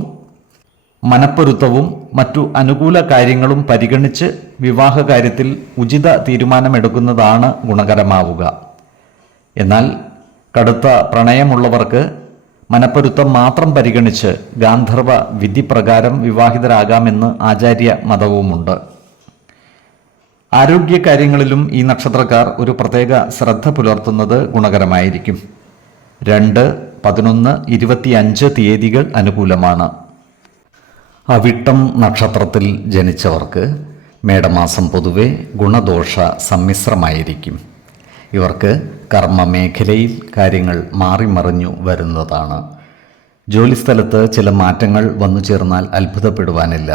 മനപ്പൊരുത്തവും മറ്റു അനുകൂല കാര്യങ്ങളും പരിഗണിച്ച് വിവാഹ കാര്യത്തിൽ ഉചിത തീരുമാനമെടുക്കുന്നതാണ് ഗുണകരമാവുക. എന്നാൽ കടുത്ത പ്രണയമുള്ളവർക്ക് മനപ്പൊരുത്തം മാത്രം പരിഗണിച്ച് ഗാന്ധർവ വിധിപ്രകാരം വിവാഹിതരാകാമെന്ന് ആചാര്യ മതവുമുണ്ട്. ആരോഗ്യകാര്യങ്ങളിലും ഈ നക്ഷത്രക്കാർ ഒരു പ്രത്യേക ശ്രദ്ധ പുലർത്തുന്നത് ഗുണകരമായിരിക്കും. 2, 11, 25 തീയതികൾ അനുകൂലമാണ്. അവിട്ടം നക്ഷത്രത്തിൽ ജനിച്ചവർക്ക് മേടമാസം പൊതുവെ ഗുണദോഷ സമ്മിശ്രമായിരിക്കും. ഇവർക്ക് കർമ്മമേഖലയിൽ കാര്യങ്ങൾ മാറിമറിഞ്ഞു വരുന്നതാണ്. ജോലിസ്ഥലത്ത് ചില മാറ്റങ്ങൾ വന്നു ചേർന്നാൽ അത്ഭുതപ്പെടുവാനില്ല.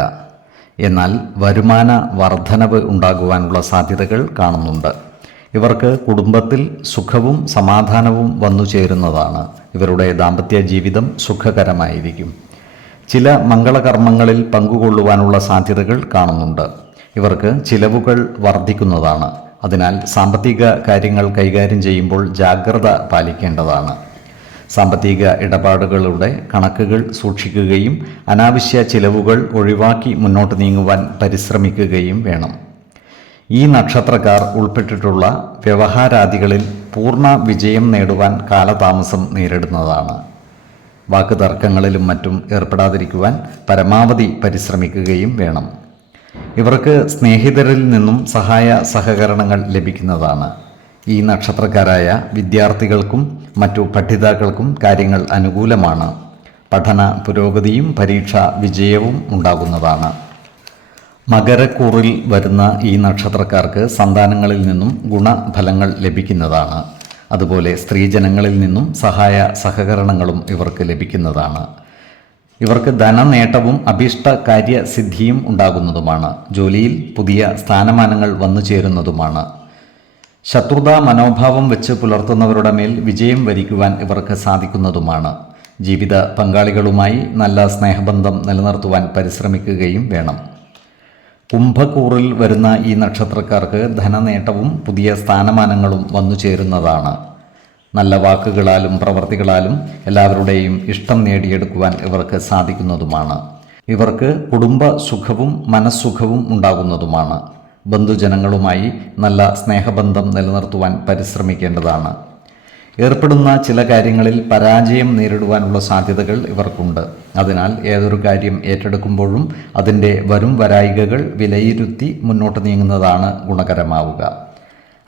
എന്നാൽ വരുമാന വർധനവ് ഉണ്ടാകുവാനുള്ള സാധ്യതകൾ കാണുന്നുണ്ട്. ഇവർക്ക് കുടുംബത്തിൽ സുഖവും സമാധാനവും വന്നു ചേരുന്നതാണ്. ഇവരുടെ ദാമ്പത്യ ജീവിതം സുഖകരമായിരിക്കും. ചില മംഗളകർമ്മങ്ങളിൽ പങ്കുകൊള്ളുവാനുള്ള സാധ്യതകൾ കാണുന്നുണ്ട്. ഇവർക്ക് ചിലവുകൾ വർദ്ധിക്കുന്നതാണ്. അതിനാൽ സാമ്പത്തിക കാര്യങ്ങൾ കൈകാര്യം ചെയ്യുമ്പോൾ ജാഗ്രത പാലിക്കേണ്ടതാണ്. സാമ്പത്തിക ഇടപാടുകളുടെ കണക്കുകൾ സൂക്ഷിക്കുകയും അനാവശ്യ ചിലവുകൾ ഒഴിവാക്കി മുന്നോട്ട് നീങ്ങുവാൻ പരിശ്രമിക്കുകയും വേണം. ഈ നക്ഷത്രക്കാർ ഉൾപ്പെട്ടിട്ടുള്ള വ്യവഹാരാദികളിൽ പൂർണ്ണ വിജയം നേടുവാൻ കാലതാമസം നേരിടുന്നതാണ്. വാക്കുതർക്കങ്ങളിലും മറ്റും ഏർപ്പെടാതിരിക്കുവാൻ പരമാവധി പരിശ്രമിക്കുകയും വേണം. ഇവർക്ക് സ്നേഹിതരിൽ നിന്നും സഹായ സഹകരണങ്ങൾ ലഭിക്കുന്നതാണ്. ഈ നക്ഷത്രക്കാരായ വിദ്യാർത്ഥികൾക്കും മറ്റു പഠിതാക്കൾക്കും കാര്യങ്ങൾ അനുകൂലമാണ്. പഠന പുരോഗതിയും പരീക്ഷാ വിജയവും ഉണ്ടാകുന്നതാണ്. മകരക്കൂറിൽ വരുന്ന ഈ നക്ഷത്രക്കാർക്ക് സന്താനങ്ങളിൽ നിന്നും ഗുണഫലങ്ങൾ ലഭിക്കുന്നതാണ്. അതുപോലെ സ്ത്രീജനങ്ങളിൽ നിന്നും സഹായ സഹകരണങ്ങളും ഇവർക്ക് ലഭിക്കുന്നതാണ്. ഇവർക്ക് ധനനേട്ടവും അഭീഷ്ട കാര്യസിദ്ധിയും ഉണ്ടാകുന്നതുമാണ്. ജോലിയിൽ പുതിയ സ്ഥാനമാനങ്ങൾ വന്നു ചേരുന്നതുമാണ്. ശത്രുതാ മനോഭാവം വെച്ച് പുലർത്തുന്നവരുടെ മേൽ വിജയം വരിക്കുവാൻ ഇവർക്ക് സാധിക്കുന്നതുമാണ്. ജീവിത പങ്കാളികളുമായി നല്ല സ്നേഹബന്ധം നിലനിർത്തുവാൻ പരിശ്രമിക്കുകയും വേണം. കുംഭക്കൂറിൽ വരുന്ന ഈ നക്ഷത്രക്കാർക്ക് ധനനേട്ടവും പുതിയ സ്ഥാനമാനങ്ങളും വന്നു ചേരുന്നതാണ്. നല്ല വാക്കുകളാലും പ്രവർത്തികളാലും എല്ലാവരുടെയും ഇഷ്ടം നേടിയെടുക്കുവാൻ ഇവർക്ക് സാധിക്കുന്നതുമാണ്. ഇവർക്ക് കുടുംബ സുഖവും മനസ്സുഖവും ഉണ്ടാകുന്നതുമാണ്. ബന്ധുജനങ്ങളുമായി നല്ല സ്നേഹബന്ധം നിലനിർത്തുവാൻ പരിശ്രമിക്കേണ്ടതാണ്. ഏർപ്പെടുന്ന ചില കാര്യങ്ങളിൽ പരാജയം നേരിടുവാനുള്ള സാധ്യതകൾ ഇവർക്കുണ്ട്. അതിനാൽ ഏതൊരു കാര്യം ഏറ്റെടുക്കുമ്പോഴും അതിൻ്റെ വരും വരായികകൾ വിലയിരുത്തി മുന്നോട്ട് നീങ്ങുന്നതാണ് ഗുണകരമാവുക.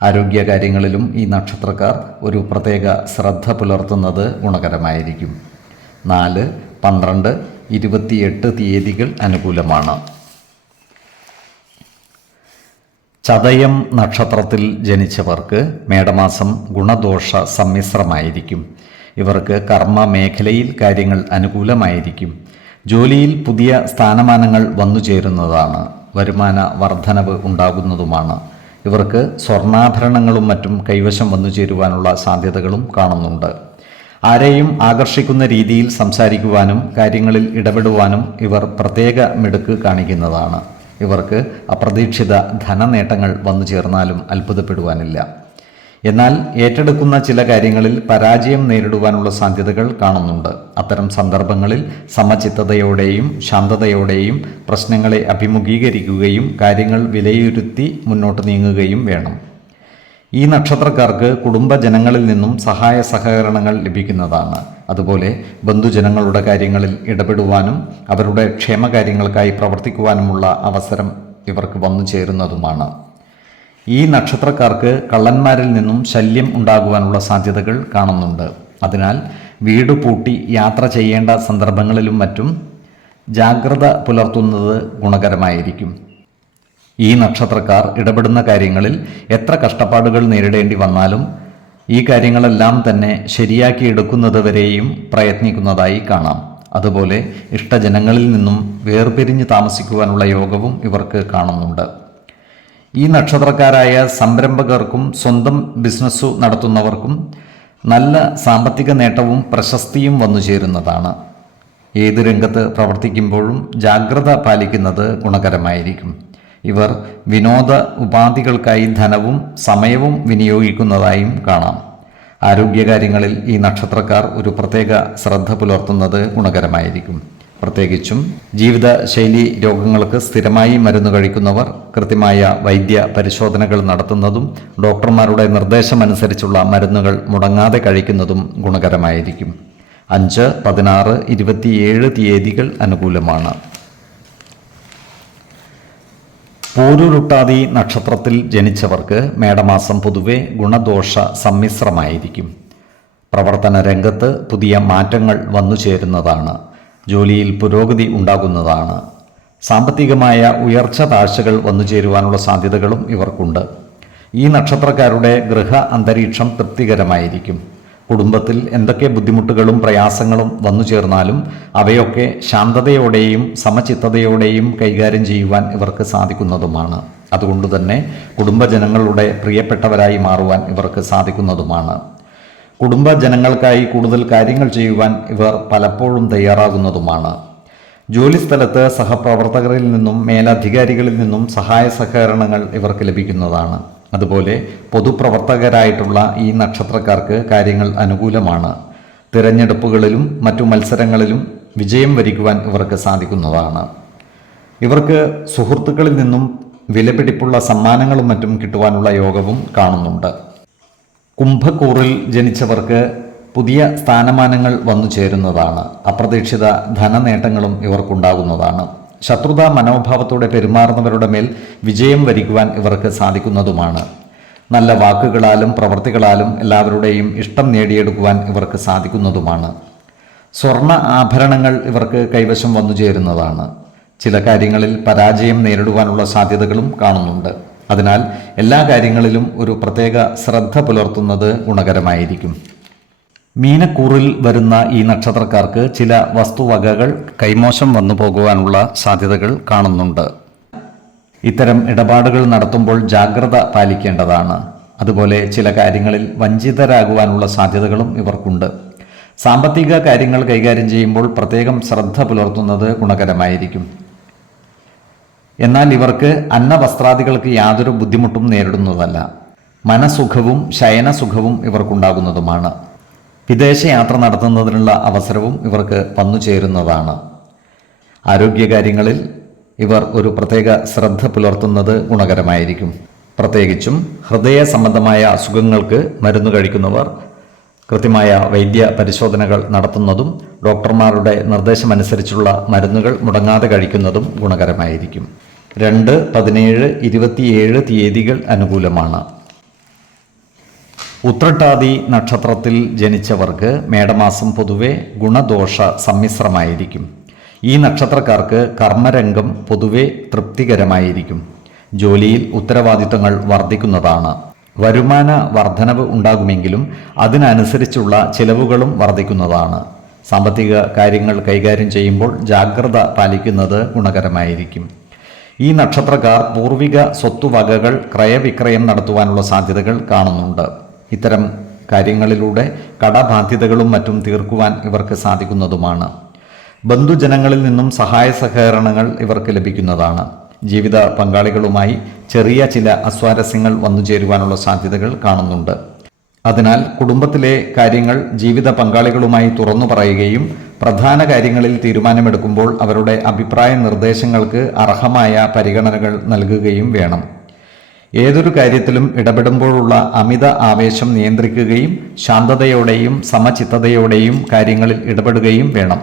ആരോഗ്യകാര്യങ്ങളിലും ഈ നക്ഷത്രക്കാർ ഒരു പ്രത്യേക ശ്രദ്ധ പുലർത്തുന്നത് ഗുണകരമായിരിക്കും. 4, 12, 28 തീയതികൾ അനുകൂലമാണ്. ചതയം നക്ഷത്രത്തിൽ ജനിച്ചവർക്ക് മേടമാസം ഗുണദോഷ സമ്മിശ്രമായിരിക്കും. ഇവർക്ക് കർമ്മ മേഖലയിൽ കാര്യങ്ങൾ അനുകൂലമായിരിക്കും. ജോലിയിൽ പുതിയ സ്ഥാനമാനങ്ങൾ വന്നു ചേരുന്നതാണ്. വരുമാന വർധനവ് ഉണ്ടാകുന്നതുമാണ്. ഇവർക്ക് സ്വർണ്ണാഭരണങ്ങളും മറ്റും കൈവശം വന്നു ചേരുവാനുള്ള സാധ്യതകളും കാണുന്നുണ്ട്. ആരെയും ആകർഷിക്കുന്ന രീതിയിൽ സംസാരിക്കുവാനും കാര്യങ്ങളിൽ ഇടപെടുവാനും ഇവർ പ്രത്യേക മിടുക്ക് കാണിക്കുന്നതാണ്. ഇവർക്ക് അപ്രതീക്ഷിത ധനനേട്ടങ്ങൾ വന്നു ചേർന്നാലും അത്ഭുതപ്പെടുവാനില്ല. എന്നാൽ ഏറ്റെടുക്കുന്ന ചില കാര്യങ്ങളിൽ പരാജയം നേരിടുവാനുള്ള സാധ്യതകൾ കാണുന്നുണ്ട്. അത്തരം സന്ദർഭങ്ങളിൽ സമചിത്തതയോടെയും ശാന്തതയോടെയും പ്രശ്നങ്ങളെ അഭിമുഖീകരിക്കുകയും കാര്യങ്ങൾ വിലയിരുത്തി മുന്നോട്ട് നീങ്ങുകയും വേണം. ഈ നക്ഷത്രക്കാർക്ക് കുടുംബജനങ്ങളിൽ നിന്നും സഹായ സഹകരണങ്ങൾ ലഭിക്കുന്നതാണ്. അതുപോലെ ബന്ധുജനങ്ങളുടെ കാര്യങ്ങളിൽ ഇടപെടുവാനും അവരുടെ ക്ഷേമകാര്യങ്ങൾക്കായി പ്രവർത്തിക്കുവാനുമുള്ള അവസരം ഇവർക്ക് വന്നു ചേരുന്നതുമാണ്. ഈ നക്ഷത്രക്കാർക്ക് കള്ളന്മാരിൽ നിന്നും ശല്യം ഉണ്ടാകുവാനുള്ള സാധ്യതകൾ കാണുന്നുണ്ട്. അതിനാൽ വീട് പൂട്ടി യാത്ര ചെയ്യേണ്ട സന്ദർഭങ്ങളിലും മറ്റും ജാഗ്രത പുലർത്തുന്നത് ഗുണകരമായിരിക്കും. ഈ നക്ഷത്രക്കാർ ഇടപെടുന്ന കാര്യങ്ങളിൽ എത്ര കഷ്ടപ്പാടുകൾ നേരിടേണ്ടി വന്നാലും ഈ കാര്യങ്ങളെല്ലാം തന്നെ ശരിയാക്കിയെടുക്കുന്നത് വരെയും പ്രയത്നിക്കുന്നതായി കാണാം. അതുപോലെ ഇഷ്ടജനങ്ങളിൽ നിന്നും വേർപിരിഞ്ഞ് താമസിക്കുവാനുള്ള യോഗവും ഇവർക്ക് കാണുന്നുണ്ട്. ഈ നക്ഷത്രക്കാരായ സംരംഭകർക്കും സ്വന്തം ബിസിനസ്സു നടത്തുന്നവർക്കും നല്ല സാമ്പത്തിക നേട്ടവും പ്രശസ്തിയും വന്നു ചേരുന്നതാണ്. ഏത് രംഗത്ത് പ്രവർത്തിക്കുമ്പോഴും ജാഗ്രത പാലിക്കുന്നത് ഗുണകരമായിരിക്കും. ഇവർ വിനോദ ഉപാധികൾക്കായി ധനവും സമയവും വിനിയോഗിക്കുന്നതായും കാണാം. ആരോഗ്യകാര്യങ്ങളിൽ ഈ നക്ഷത്രക്കാർ ഒരു പ്രത്യേക ശ്രദ്ധ പുലർത്തുന്നത് ഗുണകരമായിരിക്കും. പ്രത്യേകിച്ചും ജീവിതശൈലി രോഗങ്ങൾക്ക് സ്ഥിരമായി മരുന്ന് കഴിക്കുന്നവർ കൃത്യമായ വൈദ്യ പരിശോധനകൾ നടത്തുന്നതും ഡോക്ടർമാരുടെ നിർദ്ദേശമനുസരിച്ചുള്ള മരുന്നുകൾ മുടങ്ങാതെ കഴിക്കുന്നതും ഗുണകരമായിരിക്കും. 5, 16, 27 തീയതികൾ അനുകൂലമാണ്. പൂരുരുട്ടാതി നക്ഷത്രത്തിൽ ജനിച്ചവർക്ക് മേടമാസം പൊതുവെ ഗുണദോഷ സമ്മിശ്രമായിരിക്കും. പ്രവർത്തന രംഗത്ത് പുതിയ മാറ്റങ്ങൾ വന്നു ചേരുന്നതാണ്. ജോലിയിൽ പുരോഗതി ഉണ്ടാകുന്നതാണ്. സാമ്പത്തികമായ ഉയർച്ച താഴ്ചകൾ വന്നു ചേരുവാനുള്ള സാധ്യതകളും ഇവർക്കുണ്ട്. ഈ നക്ഷത്രക്കാരുടെ ഗൃഹ അന്തരീക്ഷം തൃപ്തികരമായിരിക്കും. കുടുംബത്തിൽ എന്തൊക്കെ ബുദ്ധിമുട്ടുകളും പ്രയാസങ്ങളും വന്നു ചേർന്നാലും അവയൊക്കെ ശാന്തതയോടെയും സമചിത്തതയോടെയും കൈകാര്യം ചെയ്യുവാൻ ഇവർക്ക് സാധിക്കുന്നതുമാണ്. അതുകൊണ്ടുതന്നെ കുടുംബജനങ്ങളുടെ പ്രിയപ്പെട്ടവരായി മാറുവാൻ ഇവർക്ക് സാധിക്കുന്നതുമാണ്. കുടുംബജനങ്ങൾക്കായി കൂടുതൽ കാര്യങ്ങൾ ചെയ്യുവാൻ ഇവർ പലപ്പോഴും തയ്യാറാകുന്നതുമാണ്. ജോലിസ്ഥലത്ത് സഹപ്രവർത്തകരിൽ നിന്നും മേലധികാരികളിൽ നിന്നും സഹായ സഹകരണങ്ങൾ ഇവർക്ക് ലഭിക്കുന്നതാണ്. അതുപോലെ പൊതുപ്രവർത്തകരായിട്ടുള്ള ഈ നക്ഷത്രക്കാർക്ക് കാര്യങ്ങൾ അനുകൂലമാണ്. തിരഞ്ഞെടുപ്പുകളിലും മറ്റു മത്സരങ്ങളിലും വിജയം വരിക്കുവാൻ ഇവർക്ക് സാധിക്കുന്നതാണ്. ഇവർക്ക് സുഹൃത്തുക്കളിൽ നിന്നും വിലപിടിപ്പുള്ള സമ്മാനങ്ങളും മറ്റും കിട്ടുവാനുള്ള യോഗവും കാണുന്നുണ്ട്. കുംഭക്കൂറിൽ ജനിച്ചവർക്ക് പുതിയ സ്ഥാനമാനങ്ങൾ വന്നു ചേരുന്നതാണ്. അപ്രതീക്ഷിത ധനനേട്ടങ്ങളും ഇവർക്കുണ്ടാകുന്നതാണ്. ശത്രുതാ മനോഭാവത്തോടെ പെരുമാറുന്നവരുടെ മേൽ വിജയം വരിക്കുവാൻ ഇവർക്ക് സാധിക്കുന്നതുമാണ്. നല്ല വാക്കുകളാലും പ്രവൃത്തികളാലും എല്ലാവരുടെയും ഇഷ്ടം നേടിയെടുക്കുവാൻ ഇവർക്ക് സാധിക്കുന്നതുമാണ്. സ്വർണ്ണ ആഭരണങ്ങൾ ഇവർക്ക് കൈവശം വന്നു ചേരുന്നതാണ്. ചില കാര്യങ്ങളിൽ പരാജയം നേരിടുവാനുള്ള സാധ്യതകളും കാണുന്നുണ്ട്. അതിനാൽ എല്ലാ കാര്യങ്ങളിലും ഒരു പ്രത്യേക ശ്രദ്ധ പുലർത്തുന്നത് ഗുണകരമായിരിക്കും. മീനക്കൂറിൽ വരുന്ന ഈ നക്ഷത്രക്കാർക്ക് ചില വസ്തുവകകൾ കൈമോശം വന്നു പോകുവാനുള്ള സാധ്യതകൾ കാണുന്നുണ്ട്. ഇത്തരം ഇടപാടുകൾ നടത്തുമ്പോൾ ജാഗ്രത പാലിക്കേണ്ടതാണ്. അതുപോലെ ചില കാര്യങ്ങളിൽ വഞ്ചിതരാകുവാനുള്ള സാധ്യതകളും ഇവർക്കുണ്ട്. സാമ്പത്തിക കാര്യങ്ങൾ കൈകാര്യം ചെയ്യുമ്പോൾ പ്രത്യേകം ശ്രദ്ധ പുലർത്തുന്നത് ഗുണകരമായിരിക്കും. എന്നാൽ ഇവർക്ക് അന്നവസ്ത്രാദികൾക്ക് യാതൊരു ബുദ്ധിമുട്ടും നേരിടുന്നതല്ല. മനസുഖവും ശയനസുഖവും ഇവർക്കുണ്ടാകുന്നതുമാണ്. വിദേശയാത്ര നടത്തുന്നതിനുള്ള അവസരവും ഇവർക്ക് വന്നു ചേരുന്നതാണ്. ആരോഗ്യകാര്യങ്ങളിൽ ഇവർ ഒരു പ്രത്യേക ശ്രദ്ധ പുലർത്തുന്നത് ഗുണകരമായിരിക്കും. പ്രത്യേകിച്ചും ഹൃദയ സംബന്ധമായ അസുഖങ്ങൾക്ക് മരുന്ന് കഴിക്കുന്നവർ കൃത്യമായ വൈദ്യ പരിശോധനകൾ നടത്തുന്നതും ഡോക്ടർമാരുടെ നിർദ്ദേശമനുസരിച്ചുള്ള മരുന്നുകൾ മുടങ്ങാതെ കഴിക്കുന്നതും ഗുണകരമായിരിക്കും. 2, 17, 27 തീയതികൾ അനുകൂലമാണ്. ഉത്രട്ടാതി നക്ഷത്രത്തിൽ ജനിച്ചവർക്ക് മേടമാസം പൊതുവെ ഗുണദോഷ സമ്മിശ്രമായിരിക്കും. ഈ നക്ഷത്രക്കാർക്ക് കർമ്മരംഗം പൊതുവെ തൃപ്തികരമായിരിക്കും. ജോലിയിൽ ഉത്തരവാദിത്തങ്ങൾ വർദ്ധിക്കുന്നതാണ്. വരുമാന വർധനവ് ഉണ്ടാകുമെങ്കിലും അതിനനുസരിച്ചുള്ള ചിലവുകളും വർദ്ധിക്കുന്നതാണ്. സാമ്പത്തിക കാര്യങ്ങൾ കൈകാര്യം ചെയ്യുമ്പോൾ ജാഗ്രത പാലിക്കുന്നത് ഗുണകരമായിരിക്കും. ഈ നക്ഷത്രക്കാർ പൂർവിക സ്വത്തുവകകൾ ക്രയവിക്രയം നടത്തുവാനുള്ള സാധ്യതകൾ കാണുന്നുണ്ട്. ഇത്തരം കാര്യങ്ങളിലൂടെ കടബാധ്യതകളും മറ്റും തീർക്കുവാൻ ഇവർക്ക് സാധിക്കുന്നതുമാണ്. ബന്ധുജനങ്ങളിൽ നിന്നും സഹായ സഹകരണങ്ങൾ ഇവർക്ക് ലഭിക്കുന്നതാണ്. ജീവിത പങ്കാളികളുമായി ചെറിയ ചില അസ്വാരസ്യങ്ങൾ വന്നു ചേരുവാനുള്ള സാധ്യതകൾ കാണുന്നുണ്ട്. അതിനാൽ കുടുംബത്തിലെ കാര്യങ്ങൾ ജീവിത പങ്കാളികളുമായി തുറന്നു പറയുകയും പ്രധാന കാര്യങ്ങളിൽ തീരുമാനമെടുക്കുമ്പോൾ അവരുടെ അഭിപ്രായ നിർദ്ദേശങ്ങൾക്ക് അർഹമായ പരിഗണനകൾ നൽകുകയും വേണം. ഏതൊരു കാര്യത്തിലും ഇടപെടുമ്പോഴുള്ള അമിത ആവേശം നിയന്ത്രിക്കുകയും ശാന്തതയോടെയും സമചിത്തതയോടെയും കാര്യങ്ങളിൽ ഇടപെടുകയും വേണം.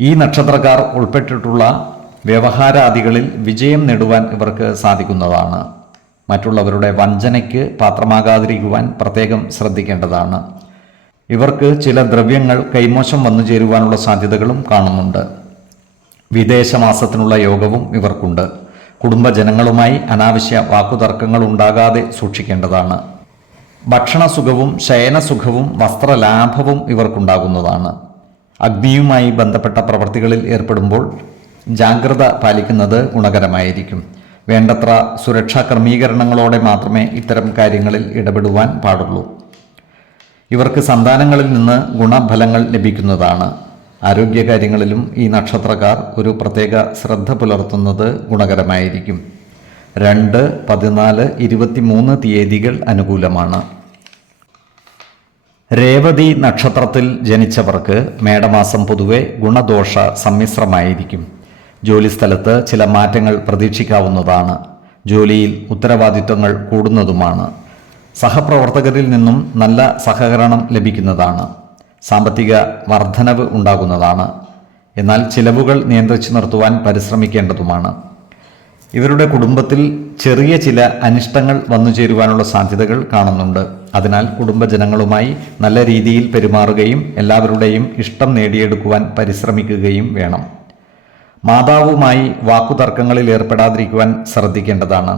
ഈ നക്ഷത്രക്കാർ ഉൾപ്പെട്ടിട്ടുള്ള വ്യവഹാരാദികളിൽ വിജയം നേടുവാൻ ഇവർക്ക് സാധിക്കുന്നതാണ്. മറ്റുള്ളവരുടെ വഞ്ചനയ്ക്ക് പാത്രമാകാതിരിക്കുവാൻ പ്രത്യേകം ശ്രദ്ധിക്കേണ്ടതാണ്. ഇവർക്ക് ചില ദ്രവ്യങ്ങൾ കൈമോശം വന്നു ചേരുവാനുള്ള സാധ്യതകളും കാണുന്നുണ്ട്. വിദേശവാസത്തിനുള്ള യോഗവും ഇവർക്കുണ്ട്. കുടുംബജനങ്ങളുമായി അനാവശ്യ വാക്കുതർക്കങ്ങൾ ഉണ്ടാകാതെ സൂക്ഷിക്കേണ്ടതാണ്. ഭക്ഷണസുഖവും ശയനസുഖവും വസ്ത്രലാഭവും ഇവർക്കുണ്ടാകുന്നതാണ്. അഗ്നിയുമായി ബന്ധപ്പെട്ട പ്രവൃത്തികളിൽ ഏർപ്പെടുമ്പോൾ ജാഗ്രത പാലിക്കുന്നത് ഗുണകരമായിരിക്കും. വേണ്ടത്ര സുരക്ഷാ ക്രമീകരണങ്ങളോടെ മാത്രമേ ഇത്തരം കാര്യങ്ങളിൽ ഇടപെടുവാൻ പാടുള്ളൂ. ഇവർക്ക് സന്താനങ്ങളിൽ നിന്ന് ഗുണഫലങ്ങൾ ലഭിക്കുന്നതാണ്. ആരോഗ്യകാര്യങ്ങളിലും ഈ നക്ഷത്രക്കാർ ഒരു പ്രത്യേക ശ്രദ്ധ പുലർത്തുന്നത് ഗുണകരമായിരിക്കും. 2, 14, 23 തീയതികൾ അനുകൂലമാണ്. രേവതി നക്ഷത്രത്തിൽ ജനിച്ചവർക്ക് മേടമാസം പൊതുവെ ഗുണദോഷ സമ്മിശ്രമായിരിക്കും. ജോലിസ്ഥലത്ത് ചില മാറ്റങ്ങൾ പ്രതീക്ഷിക്കാവുന്നതാണ്. ജോലിയിൽ ഉത്തരവാദിത്വങ്ങൾ കൂടുന്നതുമാണ്. സഹപ്രവർത്തകരിൽ നിന്നും നല്ല സഹകരണം ലഭിക്കുന്നതാണ്. സാമ്പത്തിക വർധനവ് ഉണ്ടാകുന്നതാണ്. എന്നാൽ ചിലവുകൾ നിയന്ത്രിച്ചു നിർത്തുവാൻ പരിശ്രമിക്കേണ്ടതുമാണ്. ഇവരുടെ കുടുംബത്തിൽ ചെറിയ ചില അനിഷ്ടങ്ങൾ വന്നു ചേരുവാനുള്ള സാധ്യതകൾ കാണുന്നുണ്ട്. അതിനാൽ കുടുംബജനങ്ങളുമായി നല്ല രീതിയിൽ പെരുമാറുകയും എല്ലാവരുടെയും ഇഷ്ടം നേടിയെടുക്കുവാൻ പരിശ്രമിക്കുകയും വേണം. മാതാവുമായി വാക്കുതർക്കങ്ങളിൽ ഏർപ്പെടാതിരിക്കുവാൻ ശ്രദ്ധിക്കേണ്ടതാണ്.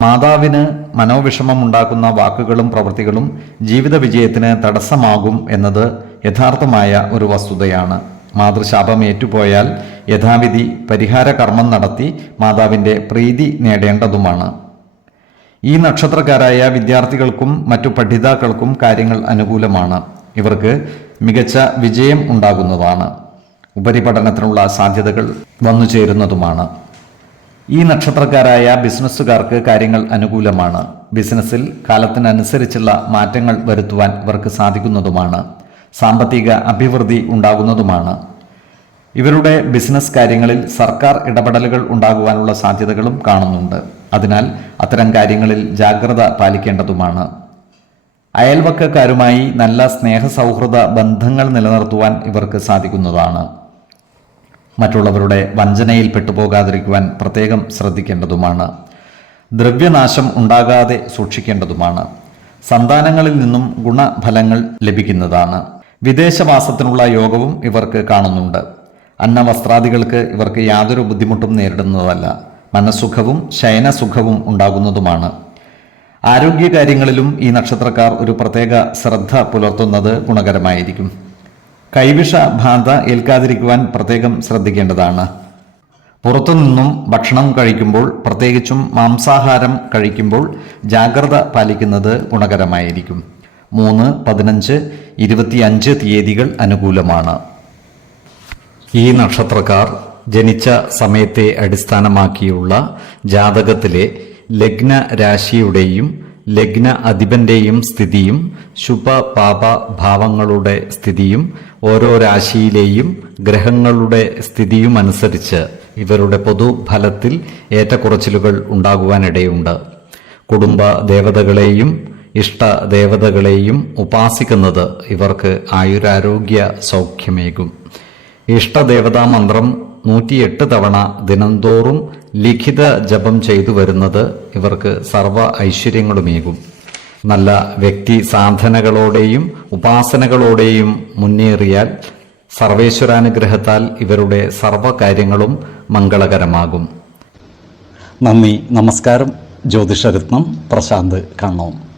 മാതാവിന് മനോവിഷമം ഉണ്ടാക്കുന്ന വാക്കുകളും പ്രവൃത്തികളും ജീവിത വിജയത്തിന് തടസ്സമാകും എന്നത് യഥാർത്ഥമായ ഒരു വസ്തുതയാണ്. മാതൃശാപം ഏറ്റുപോയാൽ യഥാവിധി പരിഹാര കർമ്മം നടത്തി മാതാവിൻ്റെ പ്രീതി നേടേണ്ടതുമാണ്. ഈ നക്ഷത്രക്കാരായ വിദ്യാർത്ഥികൾക്കും മറ്റു പഠിതാക്കൾക്കും കാര്യങ്ങൾ അനുകൂലമാണ്. ഇവർക്ക് മികച്ച വിജയം ഉണ്ടാകുന്നതാണ്. ഉപരിപഠനത്തിനുള്ള സാധ്യതകൾ വന്നു ചേരുന്നതുമാണ്. ഈ നക്ഷത്രക്കാരായ ബിസിനസ്സുകാർക്ക് കാര്യങ്ങൾ അനുകൂലമാണ്. ബിസിനസ്സിൽ കാലത്തിനനുസരിച്ചുള്ള മാറ്റങ്ങൾ വരുത്തുവാൻ ഇവർക്ക് സാധിക്കുന്നതുമാണ്. സാമ്പത്തിക അഭിവൃദ്ധി ഉണ്ടാകുന്നതുമാണ്. ഇവരുടെ ബിസിനസ് കാര്യങ്ങളിൽ സർക്കാർ ഇടപെടലുകൾ ഉണ്ടാകുവാനുള്ള സാധ്യതകളും കാണുന്നുണ്ട്. അതിനാൽ അത്തരം കാര്യങ്ങളിൽ ജാഗ്രത പാലിക്കേണ്ടതുമാണ്. അയൽവക്കക്കാരുമായി നല്ല സ്നേഹസൗഹൃദ ബന്ധങ്ങൾ നിലനിർത്തുവാൻ ഇവർക്ക് സാധിക്കുന്നതാണ്. മറ്റുള്ളവരുടെ വഞ്ചനയിൽ പെട്ടുപോകാതിരിക്കുവാൻ പ്രത്യേകം ശ്രദ്ധിക്കേണ്ടതുമാണ്. ദ്രവ്യനാശം ഉണ്ടാകാതെ സൂക്ഷിക്കേണ്ടതുമാണ്. സന്താനങ്ങളിൽ നിന്നും ഗുണഫലങ്ങൾ ലഭിക്കുന്നതാണ്. വിദേശവാസത്തിനുള്ള യോഗവും ഇവർക്ക് കാണുന്നുണ്ട്. അന്നവസ്ത്രാദികൾക്ക് ഇവർക്ക് യാതൊരു ബുദ്ധിമുട്ടും നേരിടുന്നതല്ല. മനസ്സുഖവും ശയനസുഖവും ഉണ്ടാകുന്നതുമാണ്. ആരോഗ്യകാര്യങ്ങളിലും ഈ നക്ഷത്രക്കാർ ഒരു പ്രത്യേക ശ്രദ്ധ പുലർത്തുന്നത് ഗുണകരമായിരിക്കും. കൈവിഷ ബാധ ഏൽക്കാതിരിക്കുവാൻ പ്രത്യേകം ശ്രദ്ധിക്കേണ്ടതാണ്. പുറത്തുനിന്നും ഭക്ഷണം കഴിക്കുമ്പോൾ, പ്രത്യേകിച്ചും മാംസാഹാരം കഴിക്കുമ്പോൾ ജാഗ്രത പാലിക്കുന്നത് ഗുണകരമായിരിക്കും. 3, 15, 25 തീയതികൾ അനുകൂലമാണ്. ഈ നക്ഷത്രക്കാർ ജനിച്ച സമയത്തെ അടിസ്ഥാനമാക്കിയുള്ള ജാതകത്തിലെ ലഗ്ന രാശിയുടെയും ലഗ്ന അധിപന്റെയും സ്ഥിതിയും ശുഭ പാപ ഭാവങ്ങളുടെ സ്ഥിതിയും ഓരോ രാശിയിലെയും ഗ്രഹങ്ങളുടെ സ്ഥിതിയും അനുസരിച്ച് ഇവരുടെ പൊതുഫലത്തിൽ ഏറ്റക്കുറച്ചിലുകൾ ഉണ്ടാകുവാനിടയുണ്ട്. കുടുംബ ദേവതകളെയും ഇഷ്ടദേവതകളെയും ഉപാസിക്കുന്നത് ഇവർക്ക് ആയുരാരോഗ്യ സൗഖ്യമേകും. ഇഷ്ടദേവതാ മന്ത്രം 108 തവണ ദിനംതോറും ലിഖിത ജപം ചെയ്തു വരുന്നത് ഇവർക്ക് സർവ ഐശ്വര്യങ്ങളുമേകും. നല്ല വ്യക്തി സാധനകളോടെയും ഉപാസനകളോടെയും മുന്നേറിയാൽ സർവേശ്വരാനുഗ്രഹത്താൽ ഇവരുടെ സർവകാര്യങ്ങളും മംഗളകരമാകും. നന്ദി, നമസ്കാരം. ജ്യോതിഷരത്നം പ്രശാന്ത് കണ്ണോം.